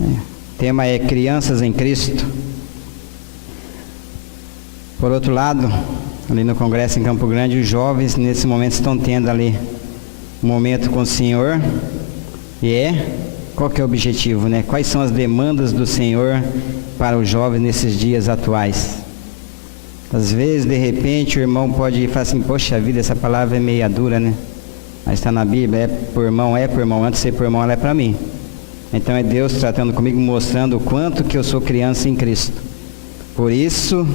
O tema é Crianças em Cristo. Por outro lado, ali no Congresso em Campo Grande, os jovens nesse momento estão tendo ali um momento com o Senhor. Qual que é o objetivo, né? Quais são as demandas do Senhor para os jovens nesses dias atuais? Às vezes, de repente, o irmão pode falar assim: poxa vida, essa palavra é meia dura, né? Mas está na Bíblia, é por irmão, antes de ser por irmão, ela é para mim. Então é Deus tratando comigo, mostrando o quanto que eu sou criança em Cristo. Por isso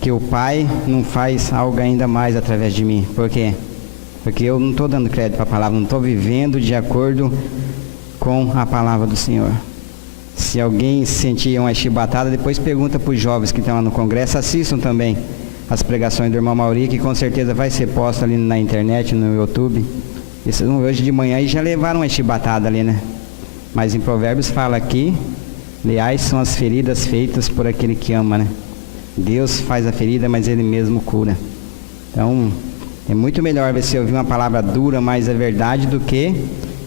que o Pai não faz algo ainda mais através de mim. Por quê? Porque eu não estou dando crédito para a palavra, não estou vivendo de acordo com a palavra do Senhor. Se alguém sentir uma chibatada, depois pergunta para os jovens que estão lá no congresso, assistam também as pregações do irmão Mauri, que com certeza vai ser posta ali na internet, no YouTube. Hoje de manhã e já levaram uma chibatada ali, né? Mas em Provérbios fala aqui: leais são as feridas feitas por aquele que ama, né? Deus faz a ferida, mas Ele mesmo cura. Então, é muito melhor você ouvir uma palavra dura, mas é verdade, do que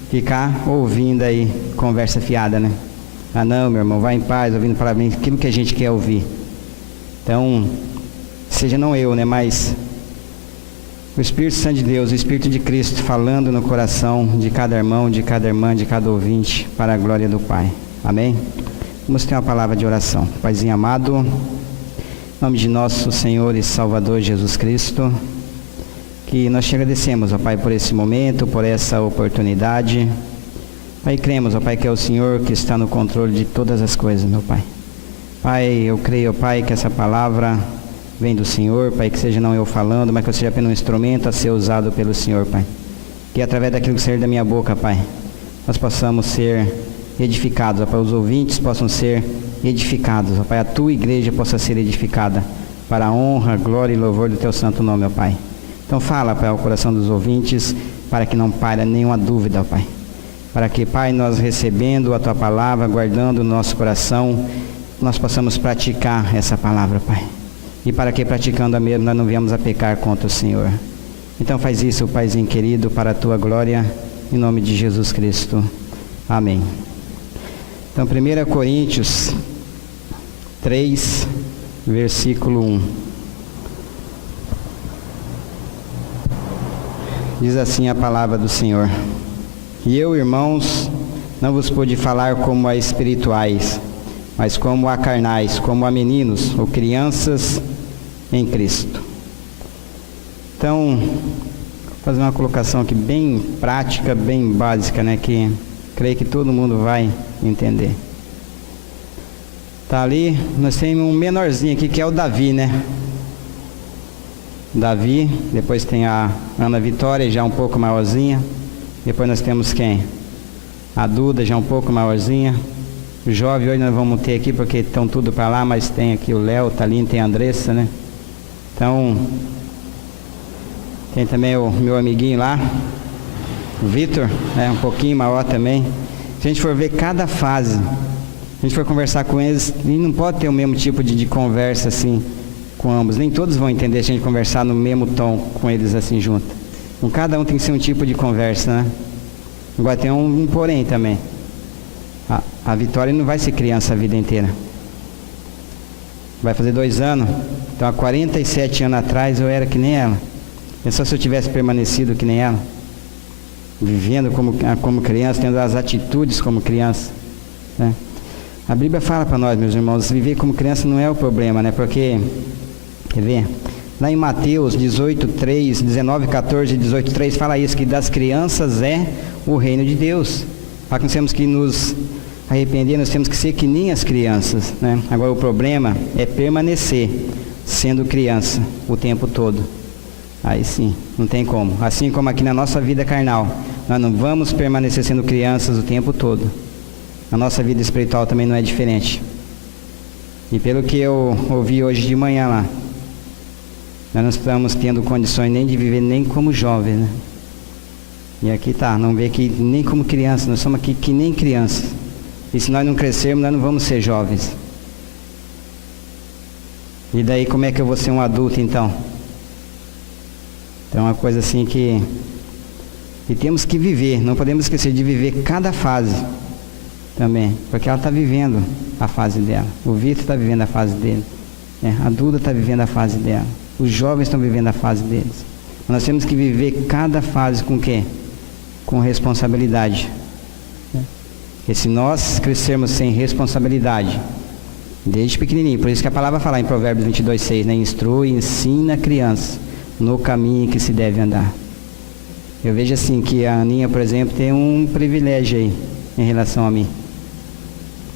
ficar ouvindo aí conversa fiada, né? Ah não, meu irmão, vai em paz, ouvindo palavra, aquilo que a gente quer ouvir. Então, seja não eu, né? Mas o Espírito Santo de Deus, o Espírito de Cristo falando no coração de cada irmão, de cada irmã, de cada ouvinte, para a glória do Pai. Amém? Vamos ter uma palavra de oração. Paizinho amado, em nome de nosso Senhor e Salvador Jesus Cristo, que nós te agradecemos, ó Pai, por esse momento, por essa oportunidade. Pai, cremos, ó Pai, que é o Senhor que está no controle de todas as coisas, meu Pai. Pai, eu creio, ó Pai, que essa palavra vem do Senhor, Pai, que seja não eu falando, mas que eu seja apenas um instrumento a ser usado pelo Senhor, Pai. Que através daquilo que sair da minha boca, Pai, nós possamos ser edificados, ó Pai, os ouvintes possam ser edificados, ó Pai, a Tua igreja possa ser edificada para a honra, glória e louvor do Teu santo nome, ó Pai. Então fala, Pai, ao coração dos ouvintes, para que não paire nenhuma dúvida, ó Pai. Para que, Pai, nós recebendo a Tua palavra, guardando no nosso coração, nós possamos praticar essa palavra, Pai. E para que, praticando a mesma, nós não venhamos a pecar contra o Senhor. Então faz isso, Paizinho querido, para a Tua glória, em nome de Jesus Cristo. Amém. Então, 1 Coríntios 3, versículo 1. Diz assim a palavra do Senhor: E eu, irmãos, não vos pude falar como a espirituais, mas como a carnais, como a meninos ou crianças em Cristo. Então, vou fazer uma colocação aqui bem prática, bem básica, né, que creio que todo mundo vai entender. Tá ali, nós temos um menorzinho aqui que é o Davi, né? Davi, depois tem a Ana Vitória, já um pouco maiorzinha. Depois nós temos quem? A Duda, já um pouco maiorzinha. O jovem hoje nós vamos ter aqui porque estão tudo para lá, mas tem aqui o Léo, o Talinho, tem a Andressa, né? Então, tem também o meu amiguinho lá, o Vitor, um pouquinho maior também. Se a gente for ver cada fase, se a gente for conversar com eles, e não pode ter o mesmo tipo de conversa assim com ambos. Nem todos vão entender se a gente conversar no mesmo tom com eles assim junto. Com cada um tem que ser um tipo de conversa, né? Agora tem um porém também. A Vitória não vai ser criança a vida inteira. Vai fazer 2 anos. Então há 47 anos atrás eu era que nem ela. Pensou se eu tivesse permanecido que nem ela? Vivendo como criança, tendo as atitudes como criança, né? A Bíblia fala para nós, meus irmãos, viver como criança não é o problema, né? Porque, quer ver? Lá em Mateus 18:3, 19, 14 e 18:3 fala isso, que das crianças é o reino de Deus. Para que nós temos que nos arrepender, nós temos que ser que nem as crianças, né? Agora o problema é permanecer sendo criança o tempo todo. Aí sim, não tem como. Assim como aqui na nossa vida carnal, nós não vamos permanecer sendo crianças o tempo todo. A nossa vida espiritual também não é diferente. E pelo que eu ouvi hoje de manhã lá, nós não estamos tendo condições nem de viver nem como jovens, né? E aqui tá, não vê que nem como criança, nós somos aqui que nem crianças. E se nós não crescermos, nós não vamos ser jovens. E daí como é que eu vou ser um adulto então? Então é uma coisa assim que temos que viver, não podemos esquecer de viver cada fase. também, porque ela está vivendo a fase dela. O Vitor está vivendo a fase dele. A Duda está vivendo a fase dela. Os jovens estão vivendo a fase deles. Nós temos que viver cada fase com o quê? Com responsabilidade. Porque se nós crescermos sem responsabilidade, desde pequenininho, por isso que a palavra fala em Provérbios 22:6, né? Instrui, ensina a criança no caminho que se deve andar. Eu vejo assim que a Aninha, por exemplo, tem um privilégio aí em relação a mim.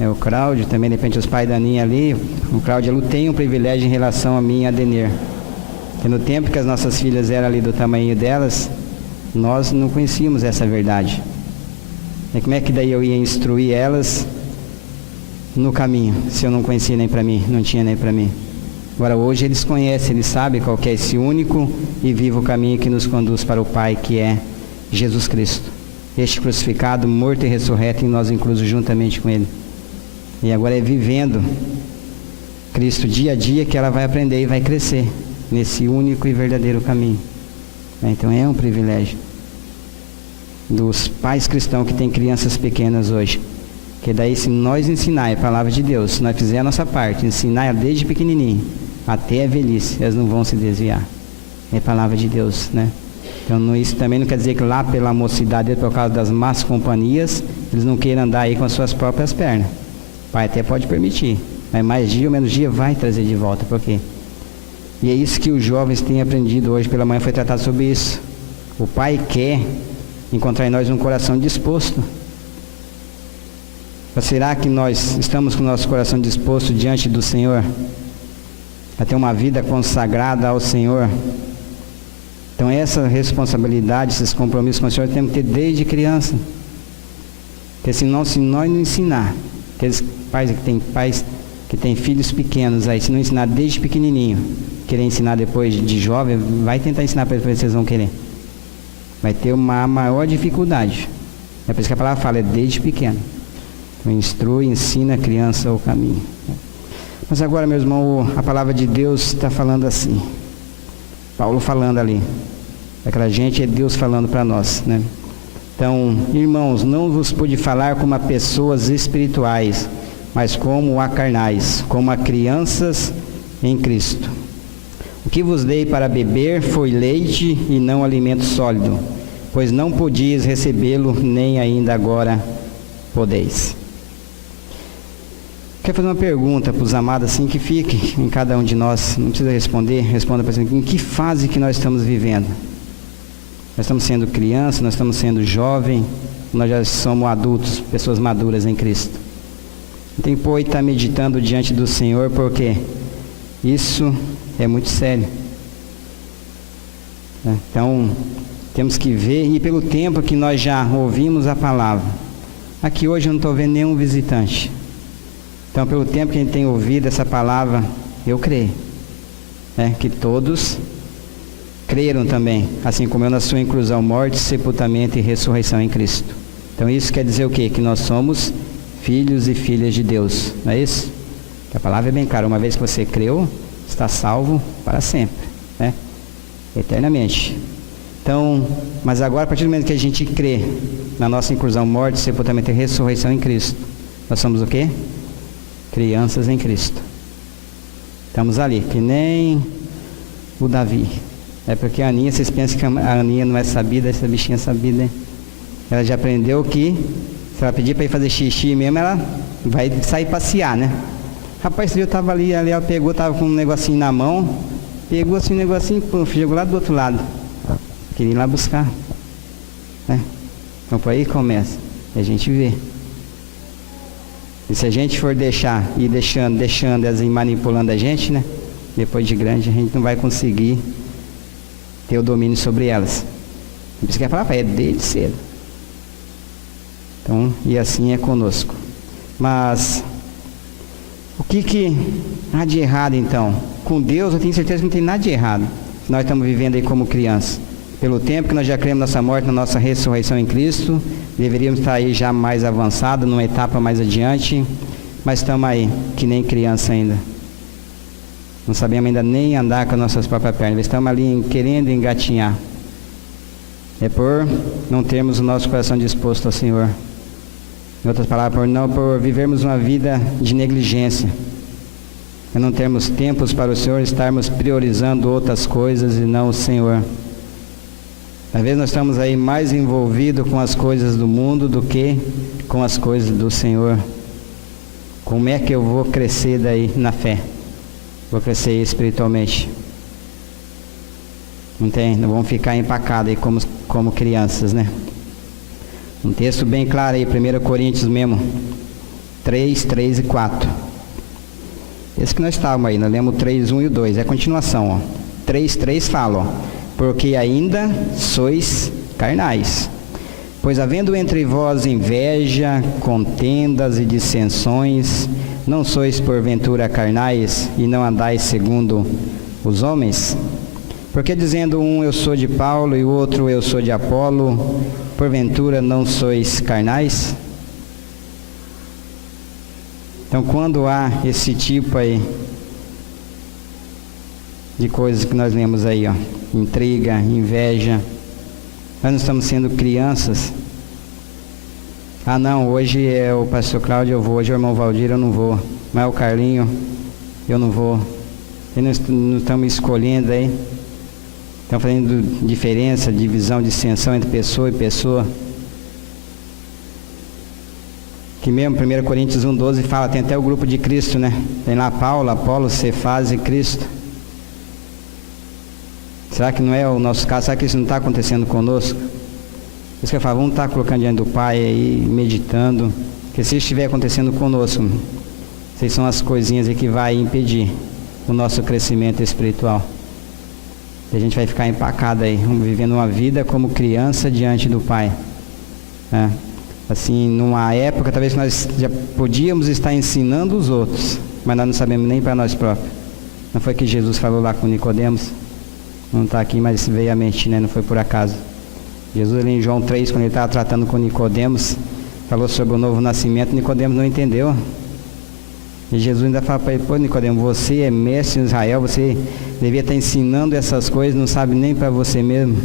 O Cláudio, também de repente os pais da Aninha ali, o Cláudio e a Lu tem um privilégio em relação a mim e a Denir. Porque no tempo que as nossas filhas eram ali do tamanho delas, nós não conhecíamos essa verdade. E como é que daí eu ia instruir elas no caminho, se eu não conhecia nem para mim, não tinha nem para mim? Agora hoje eles conhecem, eles sabem qual que é esse único e vivo caminho que nos conduz para o Pai, que é Jesus Cristo. Este crucificado, morto e ressurreto, e nós inclusos juntamente com Ele. E agora é vivendo Cristo dia a dia que ela vai aprender e vai crescer nesse único e verdadeiro caminho. Então é um privilégio dos pais cristãos que têm crianças pequenas hoje. Que daí, se nós ensinar a palavra de Deus, se nós fizermos a nossa parte, ensinar ela desde pequenininho até a velhice, elas não vão se desviar. É a palavra de Deus, né? Então isso também não quer dizer que lá pela mocidade, por causa das más companhias, eles não queiram andar aí com as suas próprias pernas. O pai até pode permitir, mas mais dia ou menos dia vai trazer de volta. Por quê? E é isso que os jovens têm aprendido hoje. Pela manhã foi tratado sobre isso. O Pai quer encontrar em nós um coração disposto. Mas será que nós estamos com o nosso coração disposto diante do Senhor a ter uma vida consagrada ao Senhor? Então essa responsabilidade, esses compromissos com o Senhor temos que ter desde criança. Porque senão, se nós não ensinar, aqueles pais que têm filhos pequenos aí, se não ensinar desde pequenininho, querer ensinar depois de jovem, vai tentar ensinar para eles, vocês vão querer. Vai ter uma maior dificuldade. É por isso que a palavra fala, é desde pequeno. Então, instrui, ensina a criança o caminho. Mas agora, meu irmão, a palavra de Deus está falando assim. Paulo falando ali. Aquela gente é Deus falando para nós, né? Então, irmãos, não vos pude falar como a pessoas espirituais, mas como a carnais, como a crianças em Cristo. O que vos dei para beber foi leite e não alimento sólido, pois não podias recebê-lo, nem ainda agora podeis. Quero fazer uma pergunta para os amados, assim, que fique em cada um de nós. Não precisa responder, responda para em que fase que nós estamos vivendo. Nós estamos sendo criança, nós estamos sendo jovem, nós já somos adultos, pessoas maduras em Cristo. Tem que estar meditando diante do Senhor, porque isso é muito sério. Então, temos que ver, e pelo tempo que nós já ouvimos a palavra, aqui hoje eu não estou vendo nenhum visitante. Então, pelo tempo que a gente tem ouvido essa palavra, eu creio, que todos creram também, assim como eu, na sua inclusão, morte, sepultamento e ressurreição em Cristo. Então isso quer dizer o quê? Que nós somos filhos e filhas de Deus, não é isso? A palavra é bem clara, uma vez que você creu, está salvo para sempre, eternamente. Então, mas agora, a partir do momento que a gente crê na nossa inclusão, morte, sepultamento e ressurreição em Cristo, nós somos o quê? Crianças em Cristo. Estamos ali, que nem o Davi. É porque a Aninha, vocês pensam que a Aninha não é sabida, essa bichinha é sabida, hein? Ela já aprendeu que, se ela pedir para ir fazer xixi mesmo, ela vai sair passear, né? Rapaz, esse dia eu estava ali, ela pegou, estava com um negocinho na mão, pegou assim um negocinho, pô, chegou lá do outro lado. Queria ir lá buscar. Então por aí começa. E a gente vê. E se a gente for deixar, ir deixando elas ir manipulando a gente, né? Depois de grande, a gente não vai conseguir ter o domínio sobre elas. Por isso que a palavra é desde cedo. Então, e assim é conosco. Mas, o que há de errado então? Com Deus eu tenho certeza que não tem nada de errado. Nós estamos vivendo aí como crianças. Pelo tempo que nós já cremos nossa morte, na nossa ressurreição em Cristo, deveríamos estar aí já mais avançados, numa etapa mais adiante, mas estamos aí, que nem criança ainda. Não sabemos ainda nem andar com as nossas próprias pernas, estamos ali querendo engatinhar. É por não termos o nosso coração disposto ao Senhor. Em outras palavras, por vivermos uma vida de negligência, e não termos tempos para o Senhor, estarmos priorizando outras coisas e não o Senhor. Às vezes nós estamos aí mais envolvidos com as coisas do mundo do que com as coisas do Senhor. Como é que eu vou crescer daí na fé? Vou crescer espiritualmente. Não vamos ficar empacados aí como crianças, né? Um texto bem claro aí, 1 Coríntios mesmo, 3, 3 e 4. Esse que nós estávamos aí, nós lemos o 3, 1 e o 2, é a continuação, ó. 3, 3 fala, ó, porque ainda sois carnais. Pois havendo entre vós inveja, contendas e dissensões, não sois porventura carnais e não andais segundo os homens? Porque dizendo um eu sou de Paulo e o outro eu sou de Apolo, porventura não sois carnais? Então quando há esse tipo aí de coisas que nós lemos aí, ó, intriga, inveja, nós não estamos sendo crianças. Ah não, hoje é o pastor Cláudio, eu vou, hoje é o irmão Valdir, eu não vou, mas é o Carlinho, eu não vou. E nós não estamos escolhendo aí, estamos fazendo diferença, divisão, dissensão entre pessoa e pessoa. Que mesmo 1 Coríntios 1,12 fala, tem até o grupo de Cristo, né? Tem lá Paulo, Apolo, Cefas e Cristo. Será que não é o nosso caso? Será que isso não está acontecendo conosco? Por isso que eu falo, vamos estar colocando diante do Pai aí, meditando, porque se isso estiver acontecendo conosco, essas são as coisinhas aí que vai impedir o nosso crescimento espiritual. E a gente vai ficar empacado aí, vivendo uma vida como criança diante do Pai, né? Assim, numa época, talvez nós já podíamos estar ensinando os outros, mas nós não sabemos nem para nós próprios. Não foi que Jesus falou lá com Nicodemos? Não está aqui, mas veio à mente, né? Não foi por acaso. Jesus, ali em João 3, quando ele estava tratando com Nicodemos, falou sobre o novo nascimento, Nicodemos não entendeu. E Jesus ainda fala para ele, pô Nicodemos, você é mestre em Israel, você devia estar ensinando essas coisas, não sabe nem para você mesmo.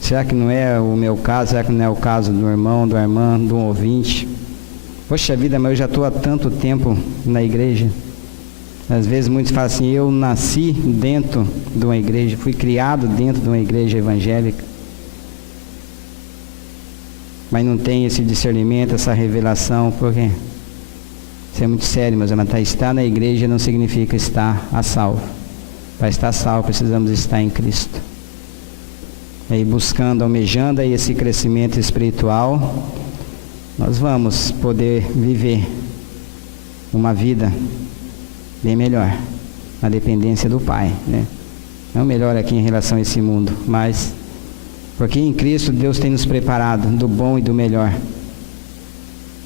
Será que não é o meu caso? Será que não é o caso do irmão, da irmã, do ouvinte? Poxa vida, mas eu já estou há tanto tempo na igreja. Às vezes muitos falam assim, eu nasci dentro de uma igreja, fui criado dentro de uma igreja evangélica. Mas não tem esse discernimento, essa revelação, porque isso é muito sério, mas estar na igreja não significa estar a salvo. Para estar salvo precisamos estar em Cristo. E buscando, almejando aí esse crescimento espiritual, nós vamos poder viver uma vida bem melhor, na dependência do Pai, né? Não melhor aqui em relação a esse mundo, mas porque em Cristo Deus tem nos preparado do bom e do melhor.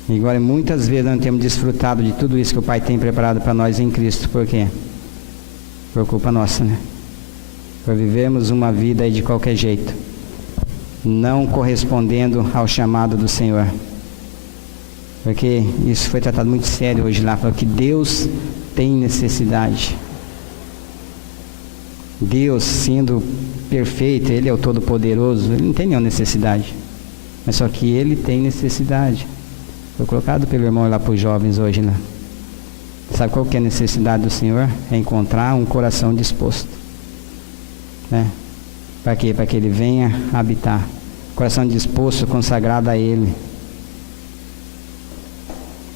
E agora muitas vezes nós não temos desfrutado de tudo isso que o Pai tem preparado para nós em Cristo. Por quê? Por culpa nossa, né? Por vivermos uma vida aí de qualquer jeito, não correspondendo ao chamado do Senhor. Porque isso foi tratado muito sério hoje lá, porque Deus tem necessidade. Deus, sendo perfeito, Ele é o Todo-Poderoso, Ele não tem nenhuma necessidade. Mas só que Ele tem necessidade. Foi colocado pelo irmão lá para os jovens hoje, né? Sabe qual que é a necessidade do Senhor? É encontrar um coração disposto, né? Para quê? Para que Ele venha habitar. Coração disposto, consagrado a Ele.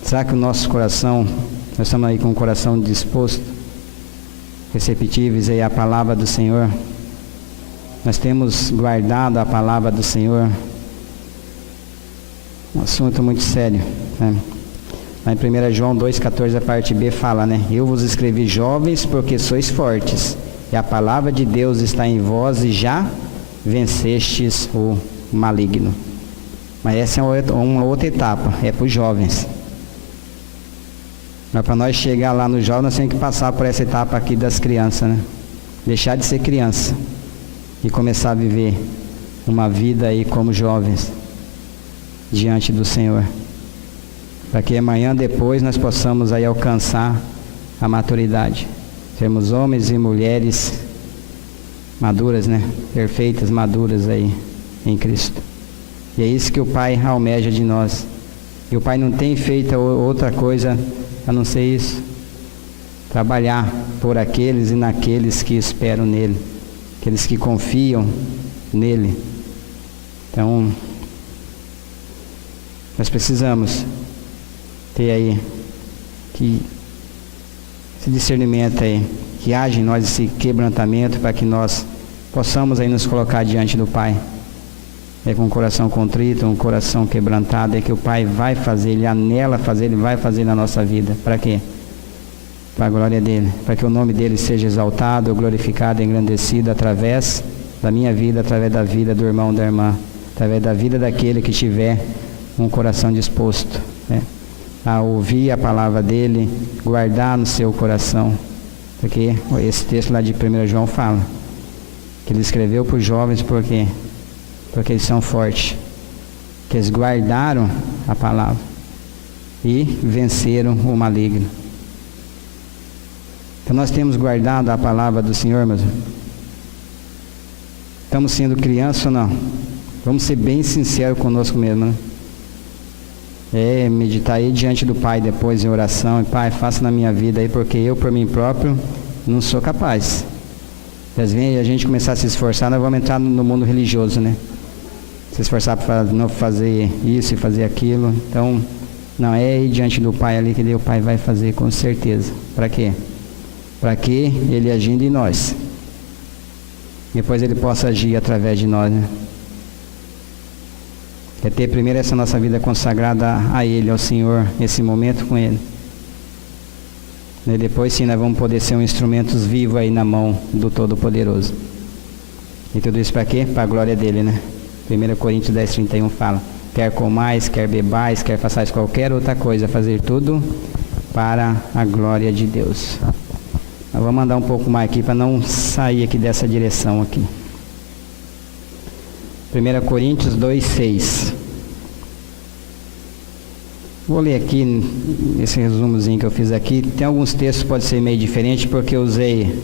Será que o nosso coração, nós estamos aí com o coração disposto, receptíveis aí à palavra do Senhor? Nós temos guardado a palavra do Senhor? Um assunto muito sério, né? Lá em 1 João 2,14, a parte B fala, né? Eu vos escrevi jovens porque sois fortes, e a palavra de Deus está em vós e já vencestes o maligno. Mas essa é uma outra etapa, é para os jovens. Mas para nós chegar lá no jovem, nós temos que passar por essa etapa aqui das crianças, né? Deixar de ser criança e começar a viver uma vida aí como jovens diante do Senhor, para que amanhã depois nós possamos aí alcançar a maturidade, sermos homens e mulheres maduras, né? Perfeitas, maduras aí em Cristo. E é isso que o Pai almeja de nós, E o Pai não tem feito outra coisa a não ser isso. Trabalhar por aqueles e naqueles que esperam nele, aqueles que confiam nele. Então, nós precisamos ter aí esse discernimento aí, que haja em nós esse quebrantamento para que nós possamos aí nos colocar diante do Pai. É com um coração contrito, um coração quebrantado, é que o Pai vai fazer, Ele anela fazer, Ele vai fazer na nossa vida. Para quê? Para a glória dEle, para que o nome dEle seja exaltado, glorificado, engrandecido através da minha vida, através da vida do irmão, da irmã, através da vida daquele que tiver um coração disposto, né, a ouvir a palavra dEle, guardar no seu coração. Porque esse texto lá de 1 João fala que ele escreveu para os jovens porque eles são fortes, que eles guardaram a palavra e venceram o maligno. Então nós temos guardado a palavra do Senhor, meus irmãos. Estamos sendo criança ou não? Vamos ser bem sinceros conosco mesmo, né? Meditar aí diante do Pai depois em oração. E Pai, faça na minha vida aí, porque eu por mim próprio não sou capaz. Às vezes a gente começar a se esforçar, nós vamos entrar no mundo religioso, né? Se esforçar para não fazer isso e fazer aquilo. Então, não é ir diante do Pai ali que daí o Pai vai fazer com certeza. Para quê? Para que Ele agindo em nós, depois Ele possa agir através de nós, né? É ter primeiro essa nossa vida consagrada a Ele, ao Senhor, esse momento com Ele. E depois sim nós vamos poder ser instrumentos vivos aí na mão do Todo-Poderoso. E tudo isso para quê? Para a glória dEle, né? 1 Coríntios 10:31 fala: quer comais, quer bebais, quer façais qualquer outra coisa, fazer tudo para a glória de Deus. Eu vou mandar um pouco mais aqui para não sair aqui dessa direção aqui. 1 Coríntios 2:6. Vou ler aqui esse resumozinho que eu fiz aqui. Tem alguns textos que pode ser meio diferente, porque eu usei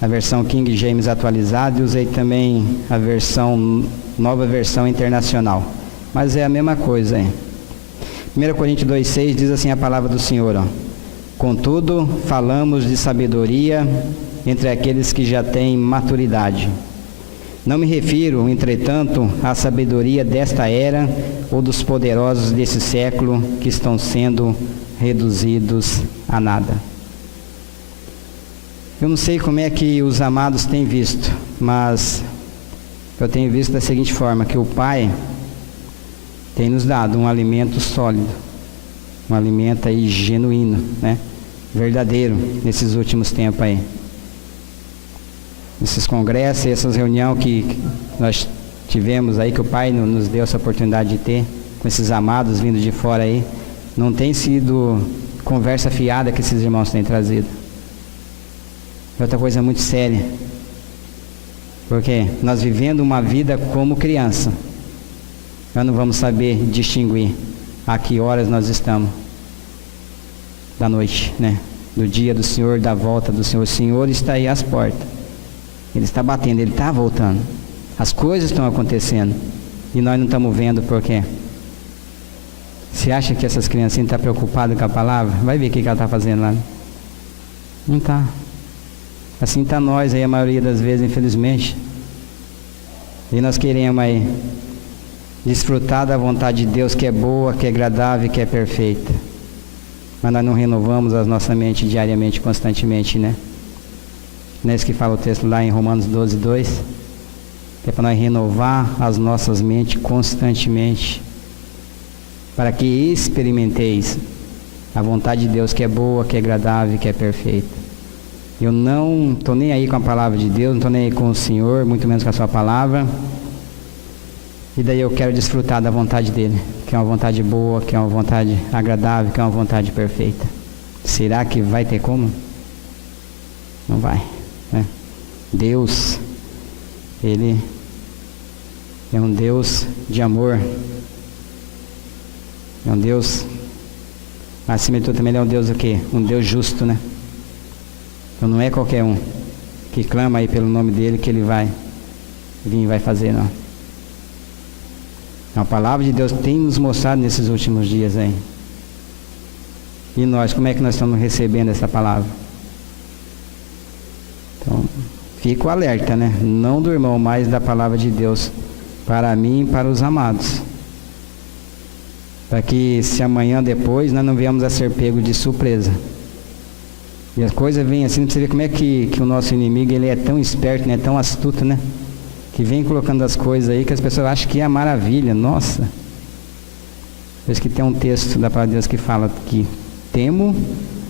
a versão King James atualizada e usei também a nova versão internacional. Mas é a mesma coisa, hein? 1 Coríntios 2:6 diz assim a palavra do Senhor, ó: contudo, falamos de sabedoria entre aqueles que já têm maturidade. Não me refiro, entretanto, à sabedoria desta era ou dos poderosos desse século que estão sendo reduzidos a nada. Eu não sei como é que os amados têm visto, mas eu tenho visto da seguinte forma, que o Pai tem nos dado um alimento sólido, um alimento aí genuíno, né? Verdadeiro, nesses últimos tempos aí. Esses congressos, essas reuniões que nós tivemos aí, que o Pai nos deu essa oportunidade de ter, com esses amados vindo de fora aí, não tem sido conversa fiada que esses irmãos têm trazido. É outra coisa muito séria. Porque nós vivendo uma vida como criança, nós não vamos saber distinguir a que horas nós estamos da noite, né? Do dia do Senhor, da volta do Senhor. O Senhor está aí às portas. Ele está batendo, Ele está voltando. As coisas estão acontecendo. E nós não estamos vendo por quê? Você acha que essas criancinhas estão preocupadas com a palavra? Vai ver o que ela está fazendo lá. Não está. Assim está nós aí a maioria das vezes, infelizmente. E nós queremos aí desfrutar da vontade de Deus, que é boa, que é agradável e que é perfeita. Mas nós não renovamos a nossa mente diariamente, constantemente, né? Não é isso que fala o texto lá em Romanos 12:2? Que é para nós renovar as nossas mentes constantemente, para que experimenteis a vontade de Deus, que é boa, que é agradável e que é perfeita. Eu não estou nem aí com a palavra de Deus, não estou nem aí com o Senhor, muito menos com a sua palavra. E daí eu quero desfrutar da vontade dEle, que é uma vontade boa, que é uma vontade agradável, que é uma vontade perfeita. Será que vai ter como? Não vai, né? Deus, Ele é um Deus de amor. É um Deus, acima de tudo também Ele é um Deus o quê? Um Deus justo, né? Então não é qualquer um que clama aí pelo nome dEle que Ele vai vir e vai fazer, não. A palavra de Deus tem nos mostrado nesses últimos dias aí. E nós, como é que nós estamos recebendo essa palavra? Então, fica o alerta, né? Não durmam mais da palavra de Deus para mim e para os amados. Para que se amanhã depois nós não venhamos a ser pego de surpresa. E as coisas vêm assim, para você ver como é que o nosso inimigo ele é tão esperto, né? Tão astuto, né? Que vem colocando as coisas aí que as pessoas acham que é maravilha. Nossa! Por isso que tem um texto da palavra de Deus que fala que temo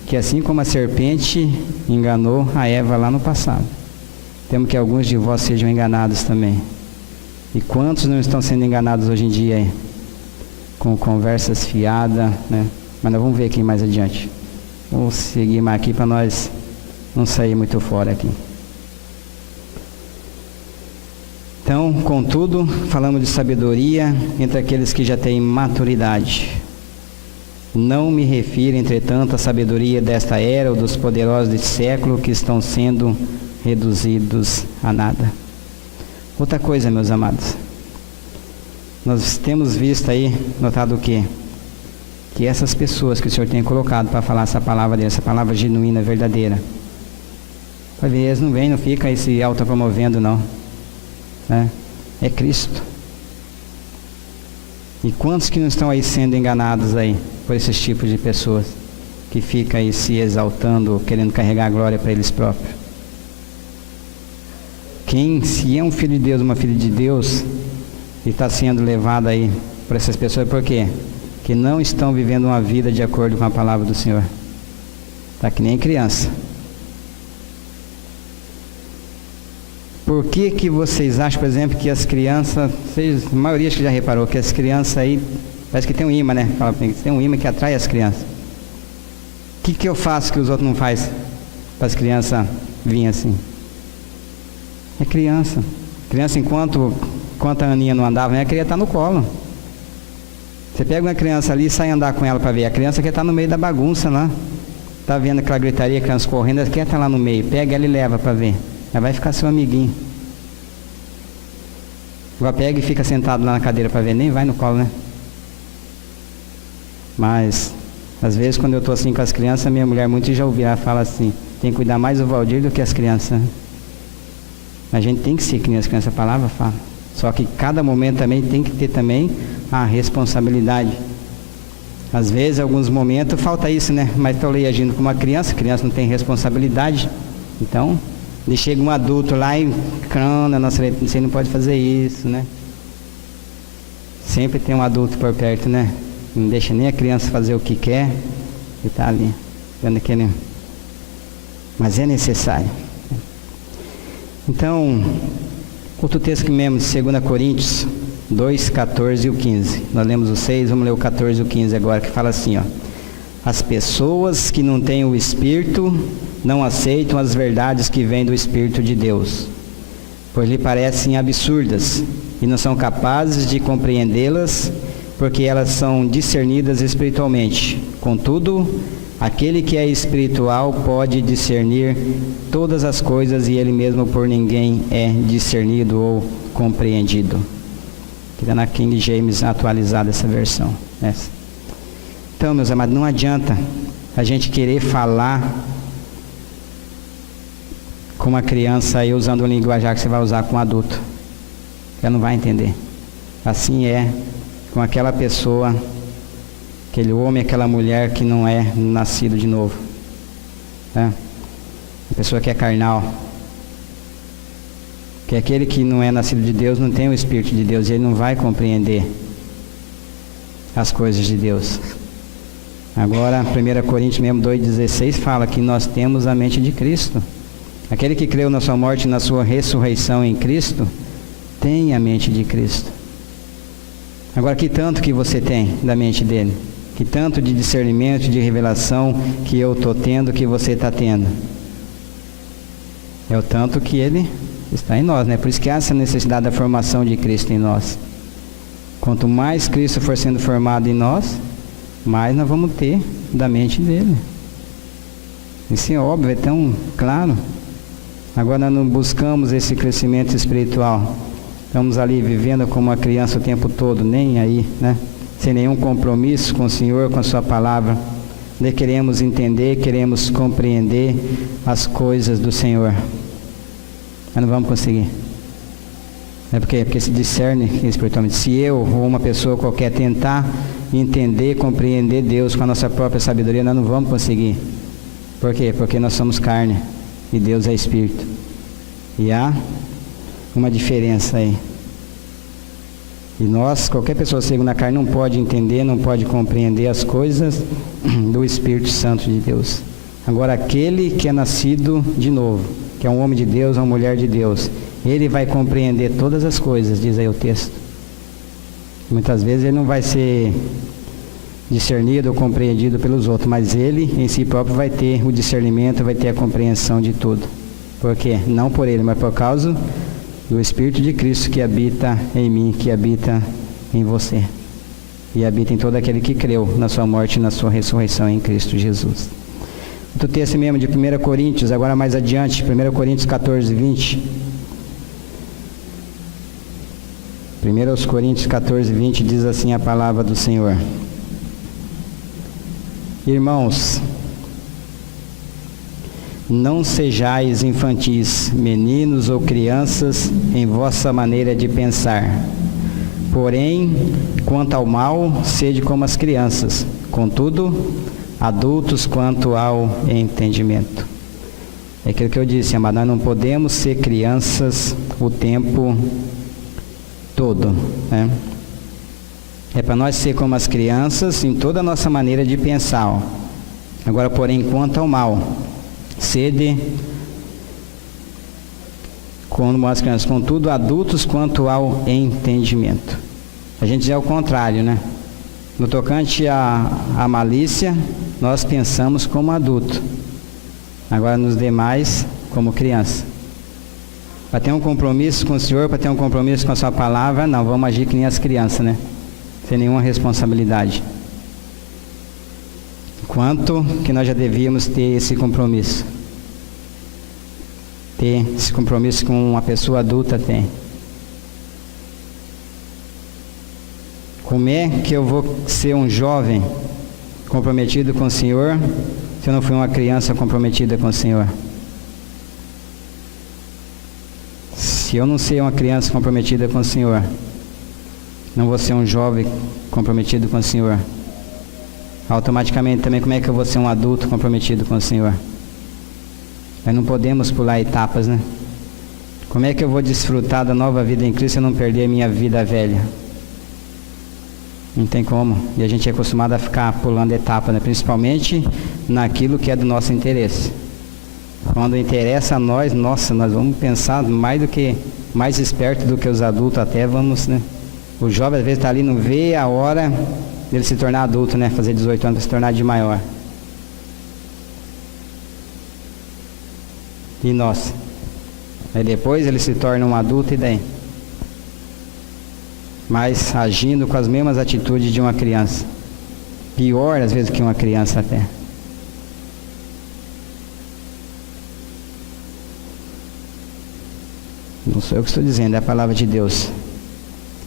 que assim como a serpente enganou a Eva lá no passado, temo que alguns de vós sejam enganados também. E quantos não estão sendo enganados hoje em dia aí? Com conversas fiadas, né? Mas nós vamos ver aqui mais adiante. Vou seguir mais aqui para nós não sair muito fora aqui. Então, contudo, falamos de sabedoria entre aqueles que já têm maturidade. Não me refiro, entretanto, à sabedoria desta era ou dos poderosos deste século que estão sendo reduzidos a nada. Outra coisa, meus amados. Nós temos visto aí, notado o quê? Que essas pessoas que o Senhor tem colocado para falar essa palavra dele, essa palavra genuína, verdadeira, vai ver, eles não vêm, não ficam aí se autopromovendo, não. É Cristo. E quantos que não estão aí sendo enganados aí por esses tipos de pessoas que ficam aí se exaltando, querendo carregar a glória para eles próprios? Quem, se é um filho de Deus, uma filha de Deus, e está sendo levado aí por essas pessoas, por quê? Que não estão vivendo uma vida de acordo com a palavra do Senhor. Está que nem criança. Por que vocês acham, por exemplo, que as crianças, a maioria acho que já reparou, que as crianças aí, parece que tem um imã, né? Fala pra mim, tem um imã que atrai as crianças. O que eu faço que os outros não fazem para as crianças virem assim? É criança. Criança, enquanto a Aninha não andava, ela queria estar no colo. Você pega uma criança ali e sai andar com ela para ver. A criança quer estar no meio da bagunça lá. Está vendo aquela gritaria, a criança correndo, ela quer estar lá no meio. Pega ela e leva para ver. Ela vai ficar seu amiguinho. Agora pega e fica sentado lá na cadeira para ver, nem vai no colo, né? Mas, às vezes, quando eu estou assim com as crianças, minha mulher muito já ouviu, ela fala assim, tem que cuidar mais do Valdir do que as crianças. A gente tem que ser criança, a palavra fala. Só que cada momento também tem que ter também a responsabilidade. Às vezes, em alguns momentos, falta isso, né? Mas estou ali agindo como uma criança não tem responsabilidade. Então, ele chega um adulto lá e crana, nossa, você não pode fazer isso, né? Sempre tem um adulto por perto, né? Não deixa nem a criança fazer o que quer e está ali, vendo aquele. Mas é necessário. Então, outro texto que mesmo, 2 Coríntios 2, 14 e o 15. Nós lemos o 6, vamos ler o 14 e o 15 agora, que fala assim, ó. As pessoas que não têm o Espírito não aceitam as verdades que vêm do Espírito de Deus, pois lhe parecem absurdas e não são capazes de compreendê-las, porque elas são discernidas espiritualmente. Contudo, aquele que é espiritual pode discernir todas as coisas e ele mesmo por ninguém é discernido ou compreendido. Aqui na King James atualizada essa versão. Então, meus amados, não adianta a gente querer falar com uma criança aí usando o linguajar que você vai usar com um adulto. Ela não vai entender. Assim é com aquela pessoa, aquele homem, aquela mulher que não é nascido de novo. A pessoa que é carnal. Que aquele que não é nascido de Deus não tem o Espírito de Deus e ele não vai compreender as coisas de Deus. Agora, 1 Coríntios mesmo 2,16 fala que nós temos a mente de Cristo. Aquele que creu na sua morte e na sua ressurreição em Cristo, tem a mente de Cristo. Agora, que tanto que você tem da mente dele? Que tanto de discernimento, de revelação que eu estou tendo, que você está tendo? É o tanto que ele está em nós, né? Por isso que há essa necessidade da formação de Cristo em nós. Quanto mais Cristo for sendo formado em nós, mais nós vamos ter da mente dele. Isso é óbvio, é tão claro. Agora nós não buscamos esse crescimento espiritual Estamos ali vivendo como uma criança o tempo todo, nem aí, né? Sem nenhum compromisso com o Senhor, com a sua palavra. Nós queremos entender, queremos compreender as coisas do Senhor. Mas não vamos conseguir. É porque se discerne espiritualmente. Se eu ou uma pessoa qualquer tentar entender, compreender Deus com a nossa própria sabedoria, nós não vamos conseguir. Por quê? Porque nós somos carne e Deus é Espírito. E há uma diferença aí. E nós, qualquer pessoa segundo a carne, não pode entender, não pode compreender as coisas do Espírito Santo de Deus. Agora, aquele que é nascido de novo, que é um homem de Deus, uma mulher de Deus, ele vai compreender todas as coisas, diz aí o texto. Muitas vezes ele não vai ser discernido ou compreendido pelos outros, mas ele em si próprio vai ter o discernimento, vai ter a compreensão de tudo. Por quê? Não por ele, mas por causa do Espírito de Cristo que habita em mim, que habita em você. E habita em todo aquele que creu na sua morte e na sua ressurreição em Cristo Jesus. Outro texto mesmo de 1 Coríntios, agora mais adiante, 1 Coríntios 14, 20. 1 Coríntios 14, 20 diz assim a palavra do Senhor. Irmãos, não sejais infantis, meninos ou crianças em vossa maneira de pensar. Porém, quanto ao mal, sede como as crianças. Contudo, adultos quanto ao entendimento. É aquilo que eu disse, amado, nós não podemos ser crianças o tempo todo, né? É para nós ser como as crianças em toda a nossa maneira de pensar. Ó. Agora, porém, quanto ao mal, sede como as crianças, contudo, adultos quanto ao entendimento. A gente é o contrário, né? No tocante à malícia, nós pensamos como adulto. Agora, nos demais, como criança. Para ter um compromisso com o Senhor, para ter um compromisso com a sua palavra, não, vamos agir que nem as crianças, né? Sem nenhuma responsabilidade. Quanto que nós já devíamos ter esse compromisso? Ter esse compromisso com uma pessoa adulta tem. Como é que eu vou ser um jovem comprometido com o Senhor se eu não fui uma criança comprometida com o Senhor? Se eu não ser uma criança comprometida com o Senhor, não vou ser um jovem comprometido com o Senhor. Automaticamente também, como é que eu vou ser um adulto comprometido com o Senhor? Nós não podemos pular etapas, né? Como é que eu vou desfrutar da nova vida em Cristo se eu não perder a minha vida velha? Não tem como. E a gente é acostumado a ficar pulando etapas, né? Principalmente naquilo que é do nosso interesse. Quando interessa a nós, nossa, nós vamos pensar mais esperto do que os adultos até, vamos, né? O jovem às vezes está ali, não vê a hora dele se tornar adulto, né? Fazer 18 anos para se tornar de maior. E nós? Aí depois ele se torna um adulto e daí? Mas agindo com as mesmas atitudes de uma criança. Pior às vezes que uma criança até. Não sou eu que estou dizendo, é a palavra de Deus.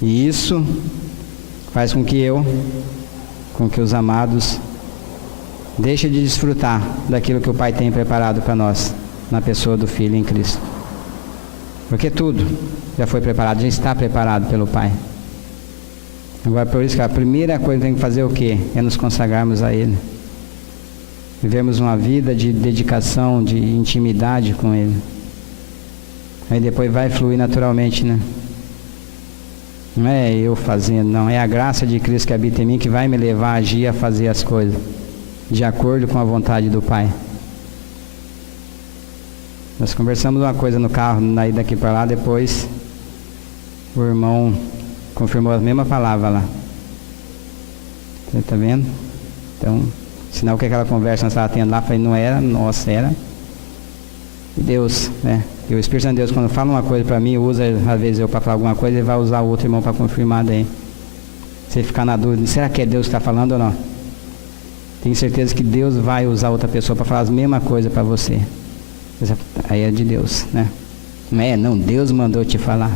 E isso faz com que os amados, deixem de desfrutar daquilo que o Pai tem preparado para nós, na pessoa do Filho em Cristo. Porque tudo já foi preparado, já está preparado pelo Pai. Agora, por isso que a primeira coisa que tem que fazer é o quê? É nos consagrarmos a Ele. Vivemos uma vida de dedicação, de intimidade com Ele. Aí depois vai fluir naturalmente, né? Não é eu fazendo, não. É a graça de Cristo que habita em mim que vai me levar a agir, a fazer as coisas de acordo com a vontade do Pai. Nós conversamos uma coisa no carro, daqui para lá, depois o irmão confirmou a mesma palavra lá. Você está vendo? Então, sinal que aquela conversa nós estávamos tendo lá, falei, não era, nossa, era. E Deus, né? E o Espírito Santo de Deus, quando fala uma coisa para mim, usa, às vezes eu para falar alguma coisa, ele vai usar o outro irmão para confirmar daí. Você ficar na dúvida, será que é Deus que está falando ou não? Tenho certeza que Deus vai usar outra pessoa para falar a mesma coisa para você. Aí é de Deus, né? Não, Deus mandou te falar.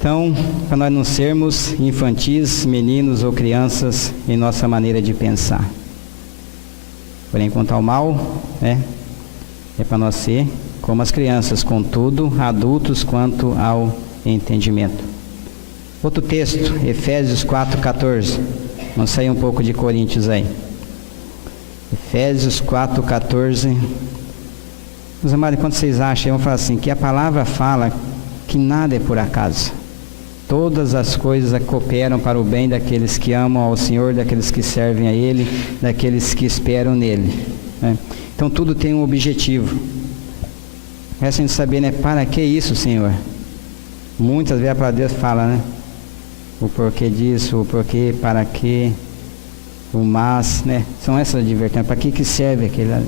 Então, para nós não sermos infantis, meninos ou crianças em nossa maneira de pensar. Porém, quanto ao mal, é para nós ser como as crianças, contudo, adultos quanto ao entendimento. Outro texto, Efésios 4,14. Vamos sair um pouco de Coríntios aí. Efésios 4,14. Meus amados, quando vocês acham, vamos falar assim, que a palavra fala que nada é por acaso. Todas as coisas cooperam para o bem daqueles que amam ao Senhor, daqueles que servem a Ele, daqueles que esperam nele. Então tudo tem um objetivo. Resta a gente saber, para que isso, Senhor? Muitas vezes a palavra de Deus fala, o porquê disso, o porquê, para quê, o mas, são essas advertências. Para que serve aquele ali?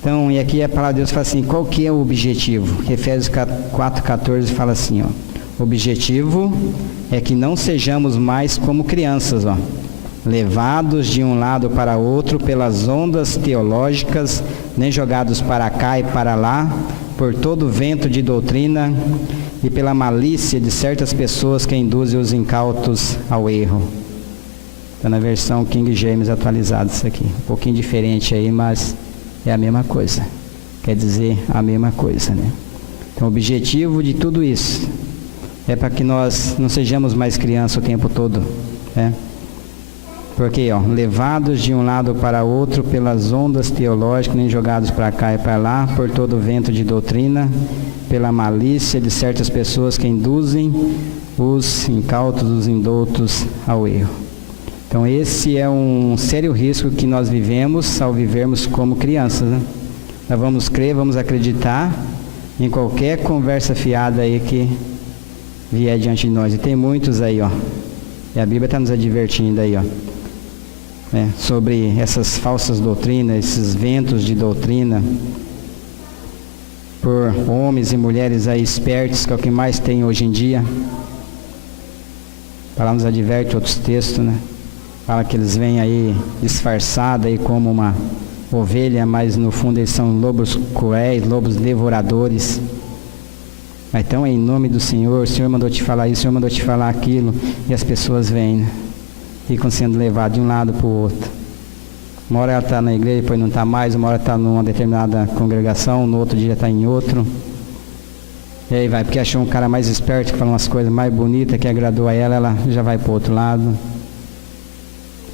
Então, e aqui a palavra de Deus fala assim, qual que é o objetivo? Efésios 4,14 fala assim, o objetivo é que não sejamos mais como crianças, levados de um lado para outro pelas ondas teológicas, nem jogados para cá e para lá, por todo vento de doutrina e pela malícia de certas pessoas que induzem os incautos ao erro. Está na versão King James atualizada isso aqui. Um pouquinho diferente aí, mas é a mesma coisa. Quer dizer a mesma coisa, Então o objetivo de tudo isso é para que nós não sejamos mais crianças o tempo todo, Porque, levados de um lado para outro pelas ondas teológicas, nem jogados para cá e para lá, por todo vento de doutrina, pela malícia de certas pessoas que induzem os incautos, os indoutos ao erro. Então, esse é um sério risco que nós vivemos ao vivermos como crianças, Nós vamos crer, vamos acreditar em qualquer conversa fiada aí que vier diante de nós. E tem muitos aí, E a Bíblia está nos advertindo aí, sobre essas falsas doutrinas, esses ventos de doutrina, por homens e mulheres aí espertos, que é o que mais tem hoje em dia. A palavra nos adverte outros textos, Fala que eles vêm aí disfarçados aí como uma ovelha, mas no fundo eles são lobos cruéis, lobos devoradores. Então, em nome do Senhor, o Senhor mandou te falar isso, o Senhor mandou te falar aquilo, e as pessoas vêm, ficam sendo levadas de um lado para o outro. Uma hora ela está na igreja, depois não está mais, uma hora está numa determinada congregação, no outro dia está em outro. E aí vai, porque achou um cara mais esperto, que fala umas coisas mais bonitas, que agradou a ela, ela já vai para o outro lado.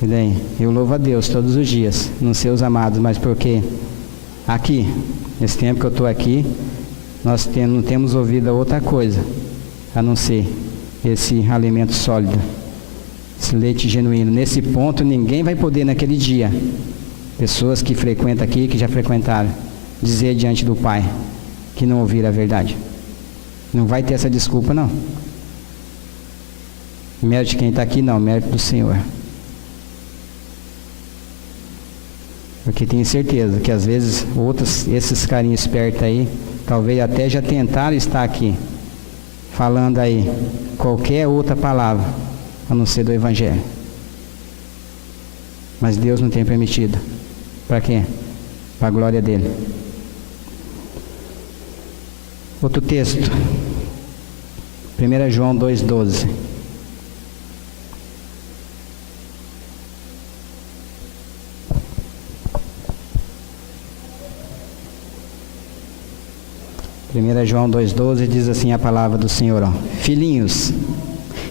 E daí, eu louvo a Deus todos os dias, nos seus amados, mas porque aqui, nesse tempo que eu estou aqui, nós não temos ouvido outra coisa, a não ser esse alimento sólido, esse leite genuíno. Nesse ponto, ninguém vai poder naquele dia, pessoas que frequentam aqui, que já frequentaram, dizer diante do Pai que não ouviram a verdade. Não vai ter essa desculpa, não. Mérito de quem está aqui, não, mérito do Senhor. Porque tenho certeza que às vezes esses carinhos espertos aí, talvez até já tentaram estar aqui, falando aí qualquer outra palavra, a não ser do Evangelho. Mas Deus não tem permitido. Para quê? Para a glória dele. Outro texto. 1 João 2,12. João 2,12 diz assim a palavra do Senhor: Filhinhos,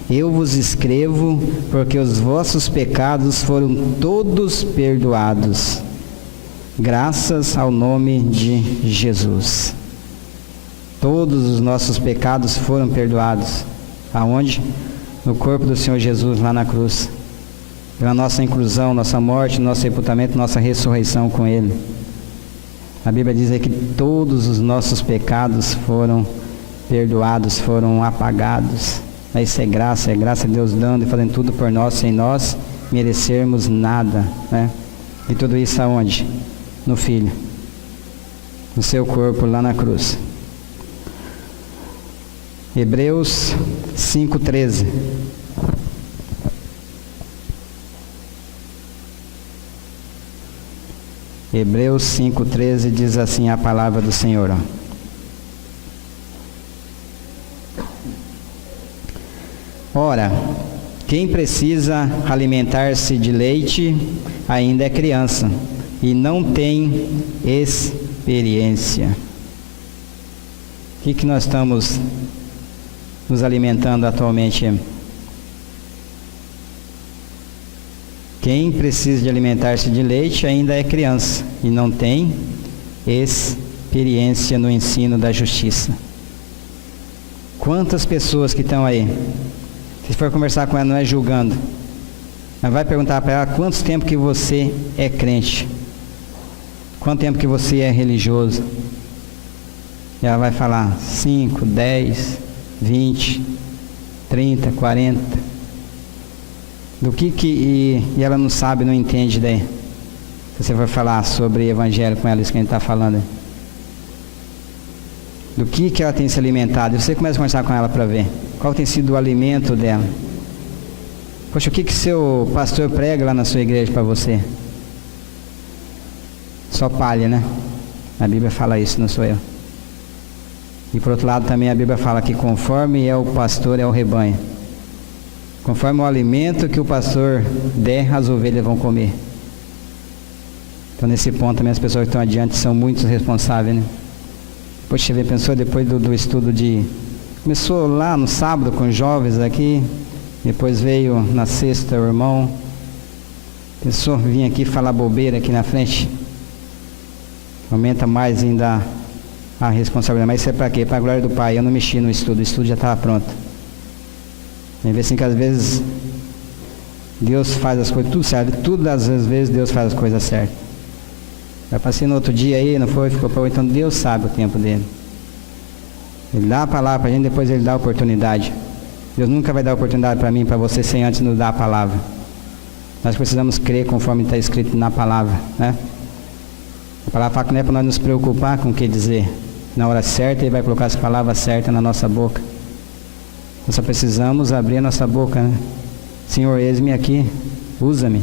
eu vos escrevo porque os vossos pecados foram todos perdoados, graças ao nome de Jesus. Todos os nossos pecados foram perdoados. Aonde? No corpo do Senhor Jesus, lá na cruz. Pela nossa inclusão, nossa morte, nosso sepultamento, nossa ressurreição com Ele. A Bíblia diz aí que todos os nossos pecados foram perdoados, foram apagados. Isso é graça de Deus dando e fazendo tudo por nós, sem nós merecermos nada, E tudo isso aonde? No Filho, no seu corpo lá na cruz. Hebreus 5,13. Hebreus 5,13 diz assim a palavra do Senhor. Ora, quem precisa alimentar-se de leite ainda é criança e não tem experiência. O que nós estamos nos alimentando atualmente? Quem precisa de alimentar-se de leite ainda é criança e não tem experiência no ensino da justiça. Quantas pessoas que estão aí, se for conversar com ela, não é julgando, mas vai perguntar para ela quanto tempo que você é crente, quanto tempo que você é religioso. E ela vai falar 5, 10, 20, 30, 40. E ela não sabe, não entende daí. Se você for falar sobre evangelho com ela, isso que a gente está falando. Do que ela tem se alimentado. E você começa a conversar com ela para ver qual tem sido o alimento dela. Poxa, o que seu pastor prega lá na sua igreja para você? Só palha, né? A Bíblia fala isso, não sou eu. E por outro lado também a Bíblia fala que conforme é o pastor é o rebanho. Conforme o alimento que o pastor der, as ovelhas vão comer. Então nesse ponto também as pessoas que estão adiante são muito responsáveis, né? Poxa, você pensou depois do estudo começou lá no sábado com os jovens aqui, depois veio na sexta o irmão, pensou vir aqui falar bobeira aqui na frente, aumenta mais ainda a responsabilidade. Mas isso é para quê? Para a glória do Pai. Eu não mexi no estudo, o estudo já estava pronto. Tem vezes assim que às vezes Deus faz as coisas tudo certo, tudo às vezes Deus faz as coisas certas. Eu passei no outro dia aí, não foi? Ficou para então Deus sabe o tempo dele. Ele dá a palavra para a gente, depois ele dá a oportunidade. Deus nunca vai dar a oportunidade para mim, para você, sem antes nos dar a palavra. Nós precisamos crer conforme está escrito na palavra, né? A palavra fala que não é para nós nos preocupar com o que dizer. Na hora certa ele vai colocar as palavras certas na nossa boca. Nós só precisamos abrir a nossa boca, né? Senhor, eis-me aqui, usa-me.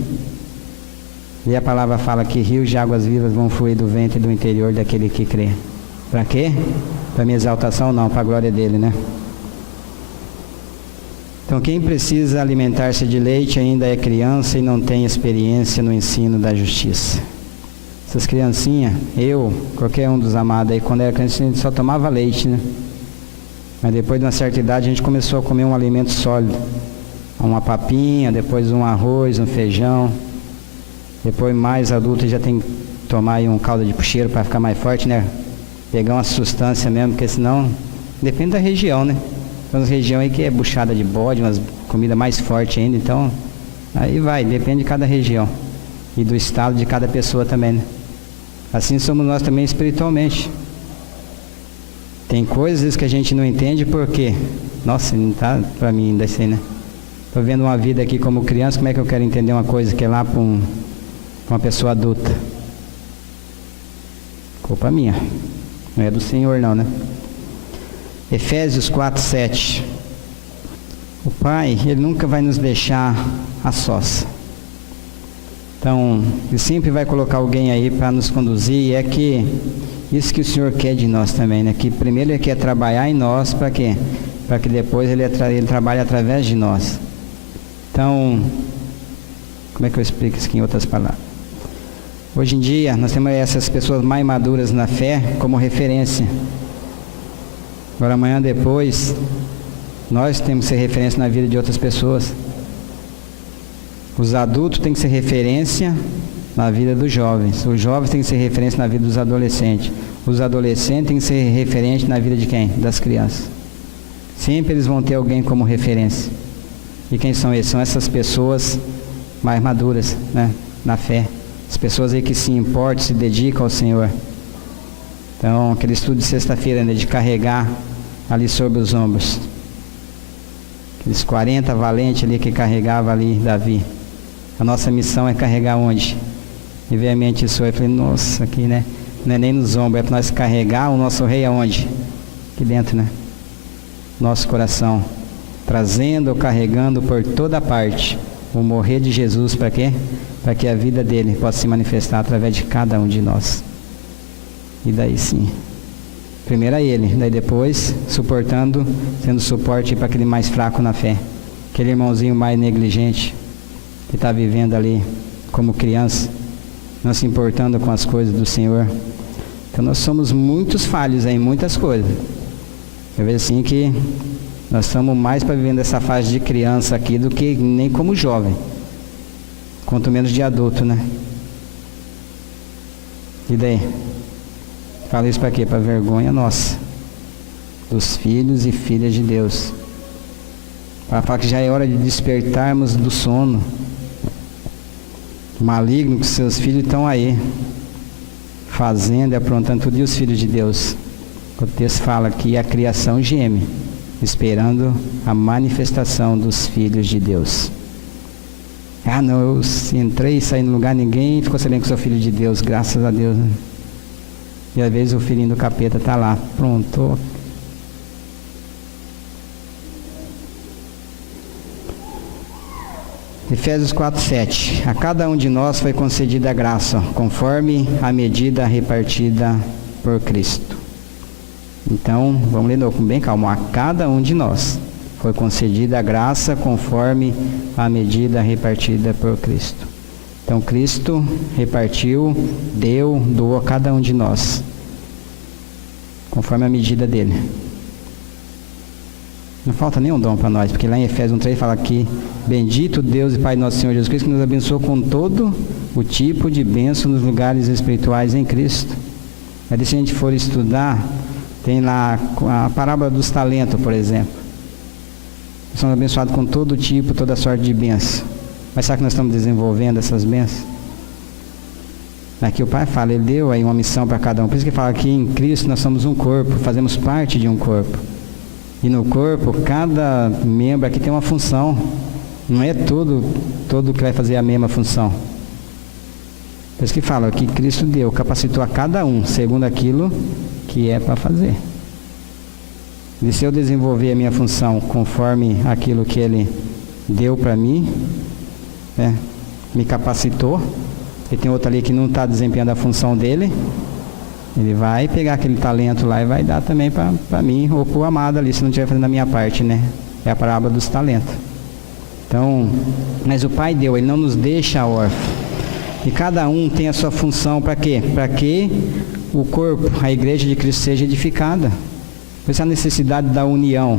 E a palavra fala que rios de águas vivas vão fluir do ventre e do interior daquele que crê. Para quê? Para minha exaltação? Não, para a glória dele, né? Então quem precisa alimentar-se de leite ainda é criança e não tem experiência no ensino da justiça. Essas criancinhas, qualquer um dos amados aí, quando era criança a gente só tomava leite, né? Mas depois de uma certa idade a gente começou a comer um alimento sólido. Uma papinha, depois um arroz, um feijão. Depois mais adulto já tem que tomar aí um caldo de pucheiro para ficar mais forte, né? Pegar uma sustância mesmo, porque senão depende da região, né? Tem umas regiões aí que é buchada de bode, umas comidas mais fortes ainda, então aí vai, depende de cada região e do estado de cada pessoa também, né? Assim somos nós também espiritualmente. Tem coisas que a gente não entende porque, nossa, não tá para mim ainda assim, né? Estou vendo uma vida aqui como criança, como é que eu quero entender uma coisa que é lá para uma pessoa adulta? Culpa minha, não é do Senhor não, né? Efésios 4:7. O Pai, Ele nunca vai nos deixar a sós. Então, Ele sempre vai colocar alguém aí para nos conduzir, e é que isso que o Senhor quer de nós também, né? Que primeiro Ele quer trabalhar em nós, para quê? Para que depois Ele trabalhe através de nós. Então, como é que eu explico isso aqui em outras palavras? Hoje em dia, nós temos essas pessoas mais maduras na fé como referência. Agora, amanhã depois, nós temos que ser referência na vida de outras pessoas. Os adultos têm que ser referência na vida dos jovens. Os jovens têm que ser referência na vida dos adolescentes. Os adolescentes têm que ser referente na vida de quem? Das crianças. Sempre eles vão ter alguém como referência. E quem são eles? São essas pessoas mais maduras, né? Na fé. As pessoas aí que se importam, se dedicam ao Senhor. Então, aquele estudo de sexta-feira, né, de carregar ali sobre os ombros. Aqueles 40 valentes ali que carregava ali Davi. A nossa missão é carregar onde? E veio a mente isso aí, eu falei, nossa, aqui, né? Não é nem nos ombros, é para nós carregar o nosso rei aonde? Aqui dentro, né? Nosso coração. Trazendo ou carregando por toda parte o morrer de Jesus, para quê? Para que a vida dele possa se manifestar através de cada um de nós. E daí sim, primeiro a ele, daí depois suportando, sendo suporte para aquele mais fraco na fé. aquele irmãozinho mais negligente, que está vivendo ali como criança, não se importando com as coisas do Senhor. Então nós somos muitos falhos em muitas coisas. Eu vejo assim que nós estamos mais para vivendo essa fase de criança aqui do que nem como jovem, quanto menos de adulto, né? E daí? Fala isso para quê? Para vergonha nossa, dos filhos e filhas de Deus. Para falar que já é hora de despertarmos do sono. O maligno que seus filhos estão aí, fazendo e aprontando tudo, e os filhos de Deus. O texto fala que a criação geme, esperando a manifestação dos filhos de Deus. Ah não, eu entrei e saí no lugar, ninguém ficou sabendo que sou filho de Deus, graças a Deus, né? E às vezes o filhinho do capeta está lá, pronto. Efésios 4:7. A cada um de nós foi concedida a graça, conforme a medida repartida por Cristo. Então, vamos ler de novo, bem calmo. A cada um de nós foi concedida a graça, conforme a medida repartida por Cristo. Então, Cristo repartiu, doou a cada um de nós, conforme a medida dele. Não falta nenhum dom para nós, porque lá em Efésios 1:3 fala aqui: bendito Deus e Pai nosso Senhor Jesus Cristo, que nos abençoou com todo o tipo de bênção nos lugares espirituais em Cristo. Mas se a gente for estudar, tem lá a parábola dos talentos, por exemplo. Nós somos abençoados com todo tipo, toda sorte de bênção. Mas será que nós estamos desenvolvendo essas bênçãos? Aqui o Pai fala, Ele deu aí uma missão para cada um. Por isso que fala que em Cristo nós somos um corpo, fazemos parte de um corpo. E no corpo, cada membro aqui tem uma função. Não é todo que vai fazer a mesma função. Por isso que fala que Cristo deu, capacitou a cada um, segundo aquilo que é para fazer. E se eu desenvolver a minha função conforme aquilo que Ele deu para mim, me capacitou, e tem outro ali que não está desempenhando a função dele, ele vai pegar aquele talento lá e vai dar também para mim ou para o amado ali, se não estiver fazendo a minha parte, né? É a parábola dos talentos. Então, mas o Pai deu, Ele não nos deixa órfão. E cada um tem a sua função para quê? Para que o corpo, a igreja de Cristo seja edificada. Por isso a necessidade da união.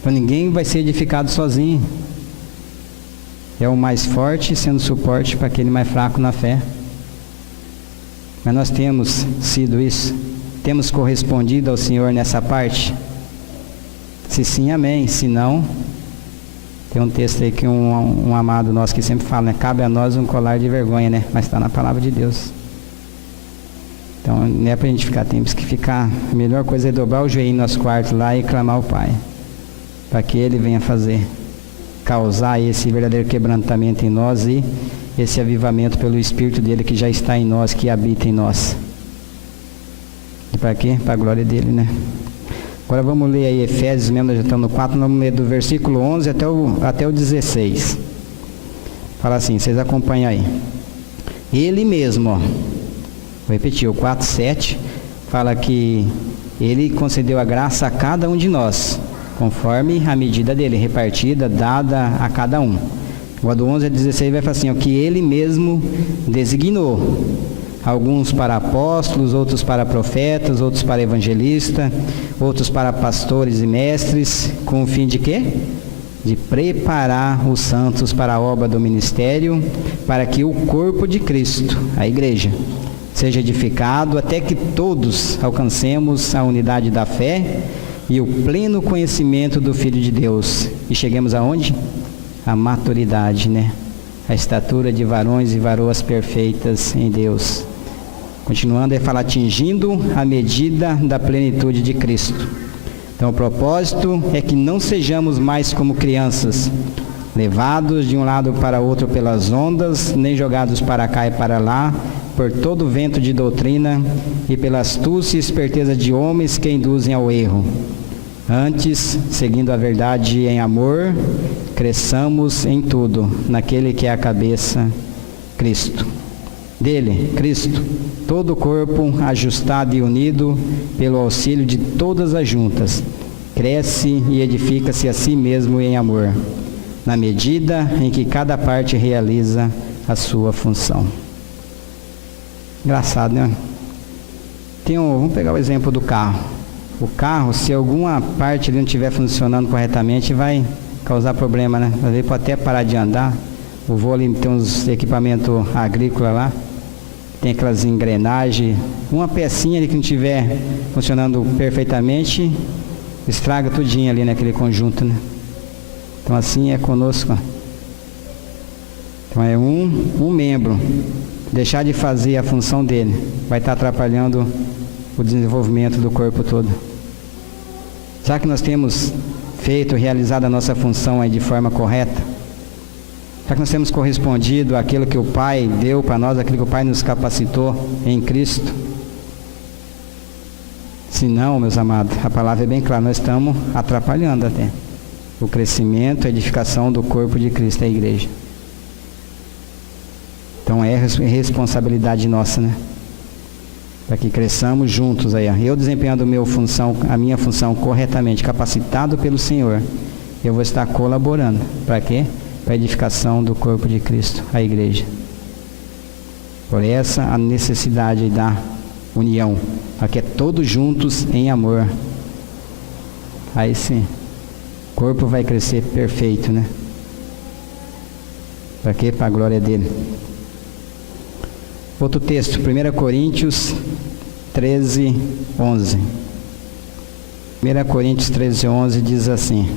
Então ninguém vai ser edificado sozinho. É o mais forte sendo suporte para aquele mais fraco na fé. Mas nós temos sido isso? Temos correspondido ao Senhor nessa parte? Se sim, amém. Se não, tem um texto aí que um amado nosso que sempre fala, né? Cabe a nós um colar de vergonha, né? Mas está na palavra de Deus. Então não é para a gente ficar, temos que ficar. A melhor coisa é dobrar o joelho no nosso quarto lá e clamar ao Pai, para que Ele venha causar esse verdadeiro quebrantamento em nós e esse avivamento pelo Espírito dele que já está em nós, que habita em nós. E para quê? Para a glória dele, né? Agora vamos ler aí Efésios, mesmo, nós já estamos no 4, vamos ler do versículo 11 até o 16. Fala assim, vocês acompanham aí. Ele mesmo, vou repetir, o 4:7 fala que Ele concedeu a graça a cada um de nós, conforme a medida dele, repartida, dada a cada um. O do 11 a 16 vai falar assim, que Ele mesmo designou, alguns para apóstolos, outros para profetas, outros para evangelistas, outros para pastores e mestres, com o fim de quê? De preparar os santos para a obra do ministério, para que o corpo de Cristo, a igreja, seja edificado até que todos alcancemos a unidade da fé e o pleno conhecimento do Filho de Deus. E cheguemos aonde? A maturidade, né? A estatura de varões e varoas perfeitas em Deus. Continuando, ele fala, atingindo a medida da plenitude de Cristo. Então, o propósito é que não sejamos mais como crianças, levados de um lado para outro pelas ondas, nem jogados para cá e para lá, por todo o vento de doutrina e pela astúcia e esperteza de homens que induzem ao erro. Antes, seguindo a verdade em amor, cresçamos em tudo, naquele que é a cabeça, Cristo. Dele, Cristo, todo o corpo, ajustado e unido pelo auxílio de todas as juntas, cresce e edifica-se a si mesmo em amor, na medida em que cada parte realiza a sua função. Engraçado, né? Vamos pegar o exemplo do carro. O carro, se alguma parte ali não estiver funcionando corretamente, vai causar problema, né? Às vezes pode até parar de andar. O voo ali tem uns equipamentos agrícolas lá, tem aquelas engrenagens. Uma pecinha ali que não estiver funcionando perfeitamente, estraga tudinho ali naquele conjunto, né? Então assim é conosco. Então é um membro deixar de fazer a função dele, vai estar atrapalhando o desenvolvimento do corpo todo. Já que nós temos realizado a nossa função aí de forma correta, já que nós temos correspondido àquilo que o Pai deu para nós, aquilo que o Pai nos capacitou em Cristo, se não, meus amados, a palavra é bem clara, nós estamos atrapalhando até o crescimento, a edificação do corpo de Cristo, a igreja. Então é responsabilidade nossa, né? Para que cresçamos juntos aí. Eu desempenhando a minha função corretamente, capacitado pelo Senhor, eu vou estar colaborando. Para quê? Para a edificação do corpo de Cristo, a igreja. Por essa a necessidade da união. Aqui é todos juntos em amor. Aí sim, o corpo vai crescer perfeito, né? Para quê? Para a glória dele. Outro texto, 1 Coríntios 13, 11. 1 Coríntios 13, 11 diz assim: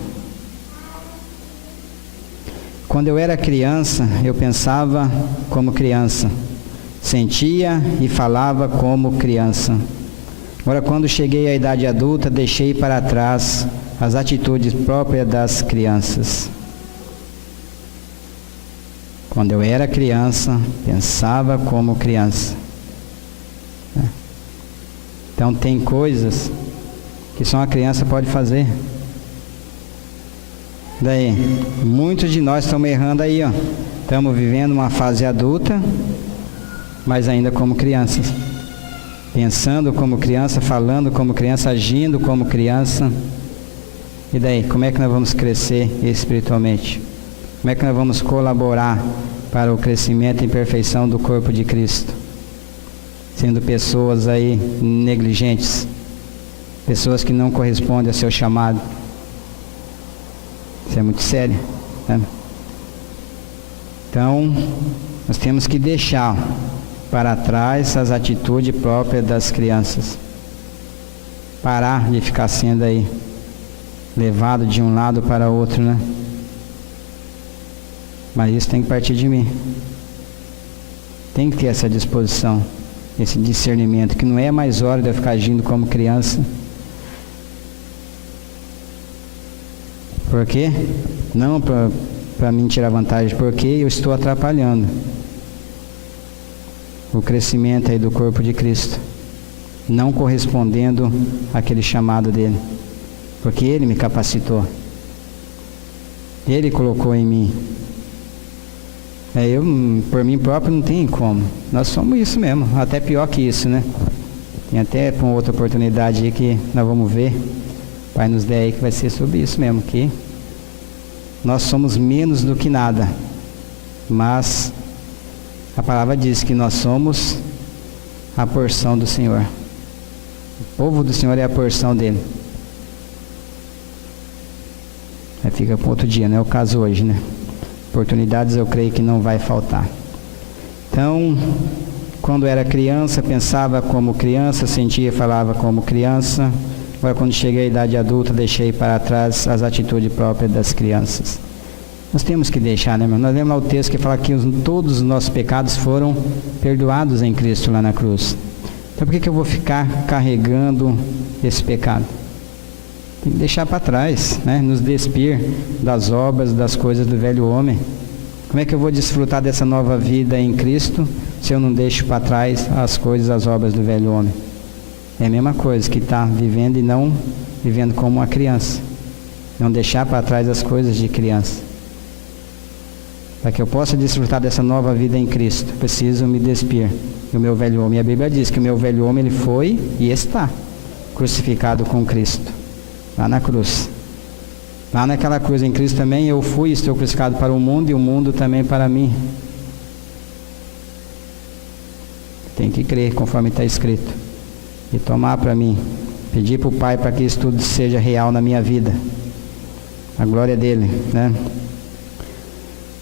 quando eu era criança, eu pensava como criança, sentia e falava como criança. Agora, quando cheguei à idade adulta, deixei para trás as atitudes próprias das crianças. Quando eu era criança, pensava como criança. Então tem coisas que só uma criança pode fazer. Daí, muitos de nós estamos errando aí, ó. Estamos vivendo uma fase adulta, mas ainda como crianças. Pensando como criança, falando como criança, agindo como criança. E daí, como é que nós vamos crescer espiritualmente? Como é que nós vamos colaborar para o crescimento e perfeição do corpo de Cristo? Sendo pessoas aí negligentes, pessoas que não correspondem ao seu chamado. Isso é muito sério, né? Então, nós temos que deixar para trás as atitudes próprias das crianças. Parar de ficar sendo aí levado de um lado para outro, né? Mas isso tem que partir de mim. Tem que ter essa disposição, esse discernimento, que não é mais hora de eu ficar agindo como criança. Por quê? Não para mim tirar vantagem, porque eu estou atrapalhando o crescimento aí do corpo de Cristo, não correspondendo àquele chamado dele, porque ele me capacitou, ele colocou em mim. Eu, por mim próprio, não tem como. Nós somos isso mesmo, até pior que isso, né? Tem até uma outra oportunidade aí que nós vamos ver, o Pai nos der aí, que vai ser sobre isso mesmo, que nós somos menos do que nada, mas a palavra diz que nós somos a porção do Senhor. O povo do Senhor é a porção dele. Aí fica para outro dia, não é o caso hoje, né? Oportunidades eu creio que não vai faltar. Então, quando era criança, pensava como criança, sentia e falava como criança. Agora, quando cheguei à idade adulta, deixei para trás as atitudes próprias das crianças. Nós temos que deixar, né, irmão? Nós lemos lá o texto que fala que todos os nossos pecados foram perdoados em Cristo lá na cruz. Então, por que eu vou ficar carregando esse pecado? Tem que deixar para trás, né? Nos despir das obras, das coisas do velho homem. Como é que eu vou desfrutar dessa nova vida em Cristo se eu não deixo para trás as coisas, as obras do velho homem? É a mesma coisa que está vivendo e não vivendo como uma criança. Não deixar para trás as coisas de criança. Para que eu possa desfrutar dessa nova vida em Cristo, preciso me despir do meu velho homem. E a Bíblia diz que o meu velho homem ele foi e está crucificado com Cristo, lá na cruz. Lá naquela cruz em Cristo também, eu fui e estou crucificado para o mundo e o mundo também para mim. Tem que crer conforme está escrito. E tomar para mim. Pedir para o Pai para que isso tudo seja real na minha vida. A glória dele, né?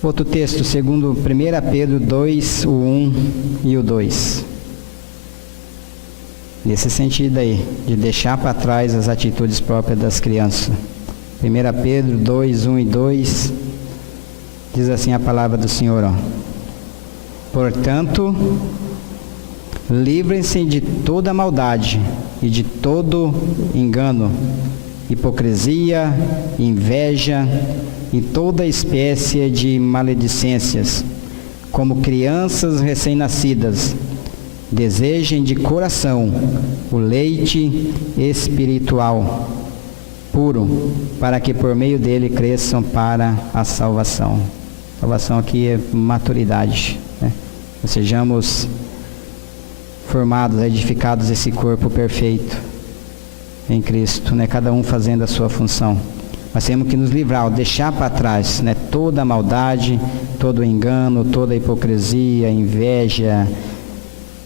Outro texto, segundo 1 Pedro 2, o 1 e o 2. Nesse sentido aí, de deixar para trás as atitudes próprias das crianças. 1 Pedro 2, 1 e 2, diz assim a palavra do Senhor, ó. Portanto, livrem-se de toda maldade e de todo engano, hipocrisia, inveja e toda espécie de maledicências. Como crianças recém-nascidas, desejem de coração o leite espiritual puro, para que por meio dele cresçam para a salvação. Salvação aqui é maturidade, né? Sejamos formados, edificados esse corpo perfeito em Cristo, né? Cada um fazendo a sua função. Nós temos que nos livrar, deixar para trás, né? Toda a maldade, todo o engano, toda a hipocrisia, inveja,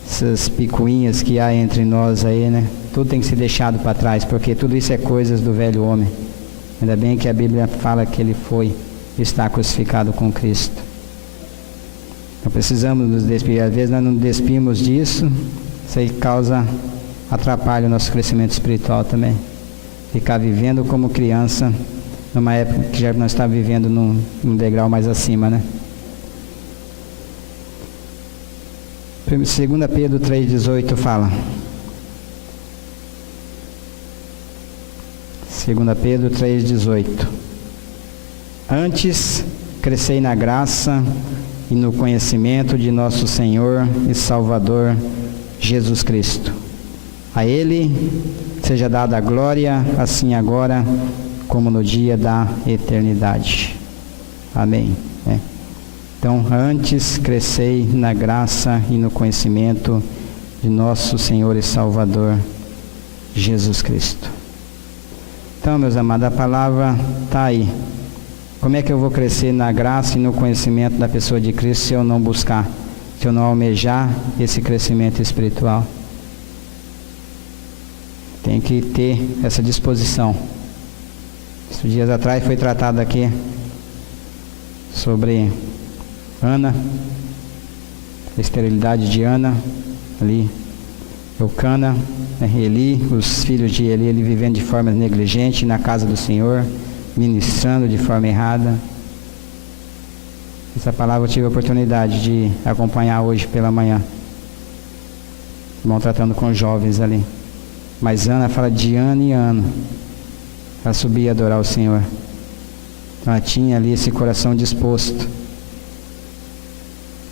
essas picuinhas que há entre nós aí, né? Tudo tem que ser deixado para trás, porque tudo isso é coisas do velho homem. Ainda bem que a Bíblia fala que ele está crucificado com Cristo. Então precisamos nos despir. Às vezes nós não nos despimos disso, isso aí atrapalha o nosso crescimento espiritual também. Ficar vivendo como criança, numa época que já nós estamos vivendo num degrau mais acima, né? 2 Pedro 3,18 fala. 2 Pedro 3,18. Antes, crescei na graça e no conhecimento de nosso Senhor e Salvador Jesus Cristo. A Ele seja dada a glória, assim agora como no dia da eternidade. Amém. Então, antes crescei na graça e no conhecimento de nosso Senhor e Salvador Jesus Cristo. Então, meus amados, a palavra está aí. Como é que eu vou crescer na graça e no conhecimento da pessoa de Cristo se eu não buscar, se eu não almejar esse crescimento espiritual? Tem que ter essa disposição. Esses dias atrás foi tratado aqui sobre Ana, a esterilidade de Ana, ali, Eucana, Eli, os filhos de Eli, ele vivendo de forma negligente na casa do Senhor, ministrando de forma errada. Essa palavra eu tive a oportunidade de acompanhar hoje pela manhã. Vão tratando com jovens ali. Mas Ana fala de ano em ano. Ela subia a adorar o Senhor. Ela tinha ali esse coração disposto.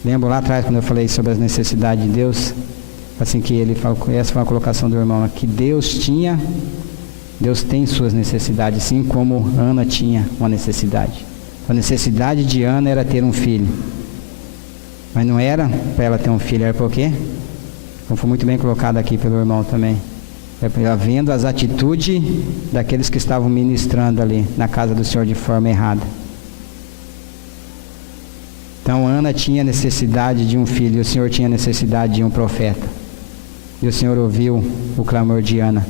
Lembro lá atrás quando eu falei sobre as necessidades de Deus, assim que ele falou, essa foi uma colocação do irmão, que Deus tem suas necessidades, assim como Ana tinha uma necessidade. A necessidade de Ana era ter um filho, mas não era para ela ter um filho, era por quê? Como foi muito bem colocado aqui pelo irmão também, ela vendo as atitudes daqueles que estavam ministrando ali na casa do Senhor de forma errada. Então Ana tinha necessidade de um filho, e o Senhor tinha necessidade de um profeta. E o Senhor ouviu o clamor de Ana,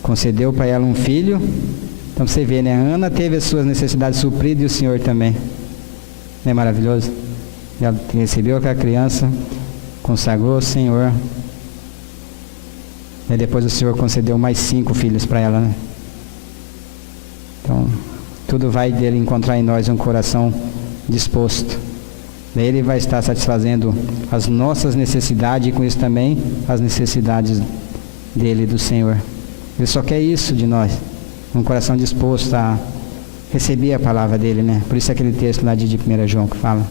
concedeu para ela um filho. Então você vê, né? Ana teve as suas necessidades supridas e o Senhor também. Não é maravilhoso? Ela recebeu aquela criança, consagrou ao Senhor. E depois o Senhor concedeu mais 5 filhos para ela, né? Então, tudo vai dele encontrar em nós um coração disposto. Daí ele vai estar satisfazendo as nossas necessidades e com isso também as necessidades dele, do Senhor. Ele só quer isso de nós, um coração disposto a receber a palavra dele, né? Por isso aquele texto lá de 1 João que fala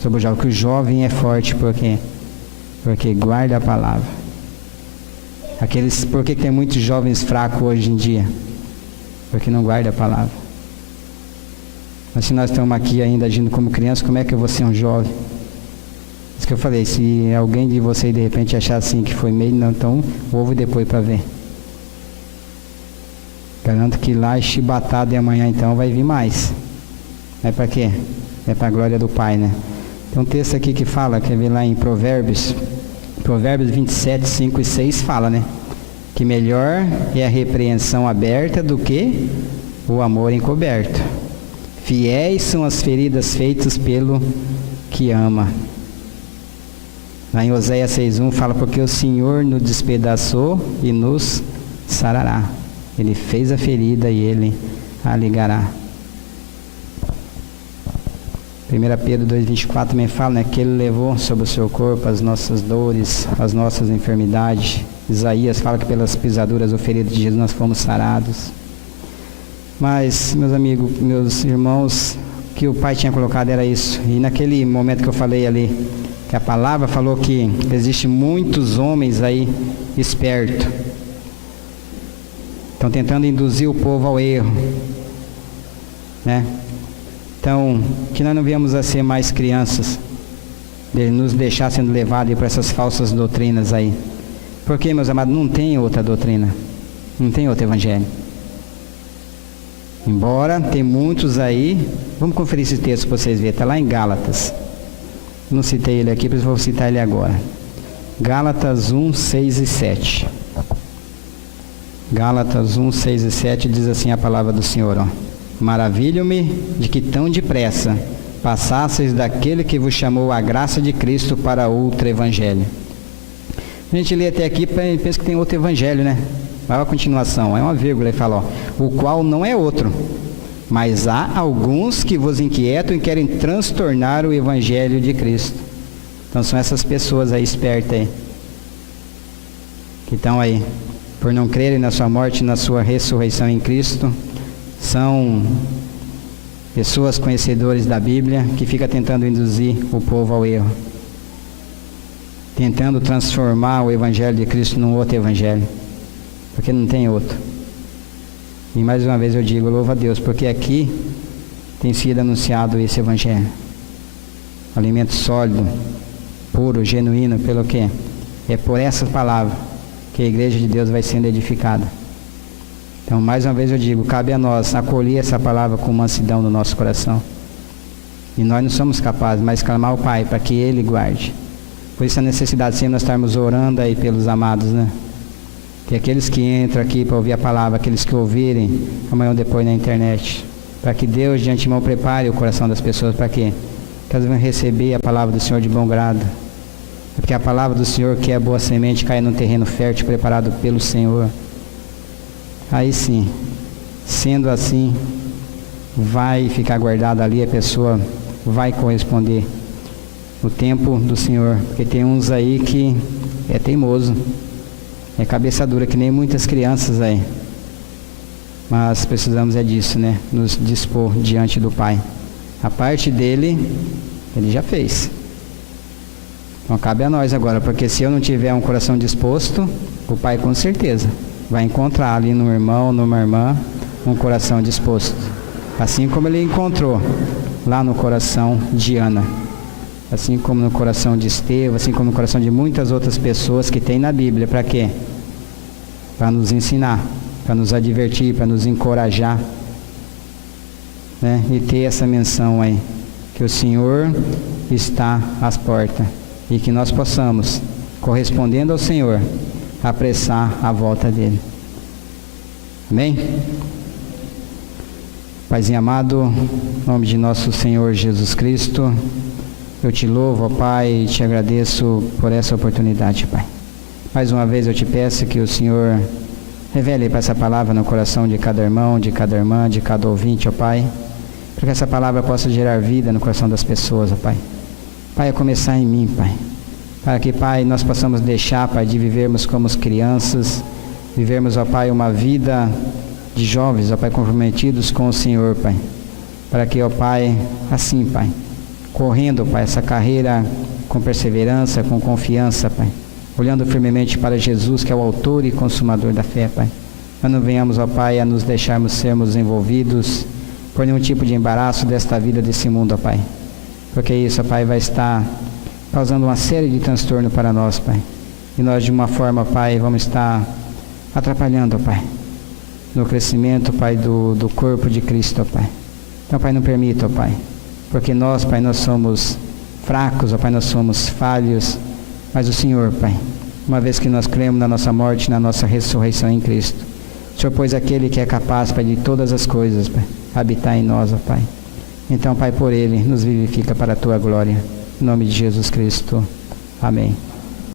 sobre o jovem, que o jovem é forte porque guarda a palavra. Por que tem muitos jovens fracos hoje em dia? Porque não guarda a palavra. Mas se nós estamos aqui ainda agindo como criança, como é que eu vou ser um jovem? Isso que eu falei, se alguém de vocês de repente achar assim que foi meio, não, então ouve depois para ver. Garanto que lá chibatado de amanhã então vai vir mais. É para quê? É para a glória do Pai, né? Tem um texto aqui que fala, quer ver lá em Provérbios 27, 5 e 6 fala, né? Que melhor é a repreensão aberta do que o amor encoberto. Fiéis são as feridas feitas pelo que ama. Lá em Oséias 6:1 fala, porque o Senhor nos despedaçou e nos sarará. Ele fez a ferida e Ele a ligará. 1 Pedro 2,24 também fala, né, que Ele levou sobre o seu corpo as nossas dores, as nossas enfermidades. Isaías fala que pelas pisaduras ou feridas de Jesus nós fomos sarados. Mas, meus amigos, meus irmãos, o que o Pai tinha colocado era isso. E naquele momento que eu falei ali, que a palavra falou que existem muitos homens aí espertos. Estão tentando induzir o povo ao erro, né? Então, que nós não viemos a ser mais crianças, de nos deixar sendo levados por essas falsas doutrinas aí. Porque, meus amados, não tem outra doutrina, não tem outro evangelho. Embora tem muitos aí, vamos conferir esse texto para vocês verem, está lá em Gálatas. Não citei ele aqui, mas vou citar ele agora. Gálatas 1, 6 e 7. Gálatas 1, 6 e 7 diz assim a palavra do Senhor, ó. Maravilho-me de que tão depressa passasseis daquele que vos chamou a graça de Cristo para outro evangelho. A gente lê até aqui e pensa que tem outro evangelho, né? Vai a continuação, é uma vírgula e fala, ó, o qual não é outro, mas há alguns que vos inquietam e querem transtornar o evangelho de Cristo. Então são essas pessoas aí espertas aí, que estão aí, por não crerem na sua morte e na sua ressurreição em Cristo. São pessoas conhecedores da Bíblia que ficam tentando induzir o povo ao erro, tentando transformar o evangelho de Cristo num outro evangelho, porque não tem outro. E mais uma vez eu digo, louvo a Deus, porque aqui tem sido anunciado esse evangelho, alimento sólido, puro, genuíno, pelo quê? É por essa palavra que a igreja de Deus vai sendo edificada. Então, mais uma vez eu digo, cabe a nós acolher essa palavra com mansidão no nosso coração. E nós não somos capazes, mas clamar ao Pai para que Ele guarde. Por isso a necessidade sempre nós estarmos orando aí pelos amados, né? Que aqueles que entram aqui para ouvir a palavra, aqueles que ouvirem amanhã ou depois na internet, para que Deus de antemão prepare o coração das pessoas, para quê? Que elas venham receber a palavra do Senhor de bom grado. Porque a palavra do Senhor, que é boa semente, cai num terreno fértil preparado pelo Senhor. Aí sim, sendo assim, vai ficar guardado ali, a pessoa vai corresponder o tempo do Senhor, porque tem uns aí que é teimoso, é cabeça dura, que nem muitas crianças aí, mas precisamos é disso, né? Nos dispor diante do Pai. A parte dele, Ele já fez. Então cabe a nós agora, porque se eu não tiver um coração disposto, o Pai com certeza vai encontrar ali no irmão, numa irmã, um coração disposto. Assim como Ele encontrou lá no coração de Ana, assim como no coração de Estevão, assim como no coração de muitas outras pessoas que tem na Bíblia. Para quê? Para nos ensinar, para nos advertir, para nos encorajar, né? E ter essa menção aí, que o Senhor está às portas e que nós possamos, correspondendo ao Senhor, apressar a volta dele. Amém? Paizinho amado, em nome de nosso Senhor Jesus Cristo, eu te louvo, ó Pai, e te agradeço por essa oportunidade, Pai. Mais uma vez eu te peço que o Senhor revele para essa palavra no coração de cada irmão, de cada irmã, de cada ouvinte, ó Pai, para que essa palavra possa gerar vida no coração das pessoas, ó Pai. Pai, a começar em mim, Pai. Para que, Pai, nós possamos deixar, Pai, de vivermos como crianças, vivermos, ó Pai, uma vida de jovens, ó Pai, comprometidos com o Senhor, Pai. Para que, ó Pai, assim, Pai, correndo, Pai, essa carreira com perseverança, com confiança, Pai, olhando firmemente para Jesus, que é o autor e consumador da fé, Pai. Nós não venhamos, ó Pai, a nos deixarmos sermos envolvidos por nenhum tipo de embaraço desta vida, desse mundo, ó Pai. Porque isso, ó Pai, vai estar causando uma série de transtornos para nós, Pai. E nós, de uma forma, Pai, vamos estar atrapalhando, ó Pai, no crescimento, Pai, do corpo de Cristo, ó Pai. Então, Pai, não permita, ó Pai, porque nós, Pai, nós somos fracos, ó Pai, nós somos falhos, mas o Senhor, Pai, uma vez que nós cremos na nossa morte, na nossa ressurreição em Cristo, o Senhor pôs aquele que é capaz, Pai, de todas as coisas, Pai, habitar em nós, ó Pai. Então, Pai, por Ele, nos vivifica para a Tua glória. Em nome de Jesus Cristo. Amém.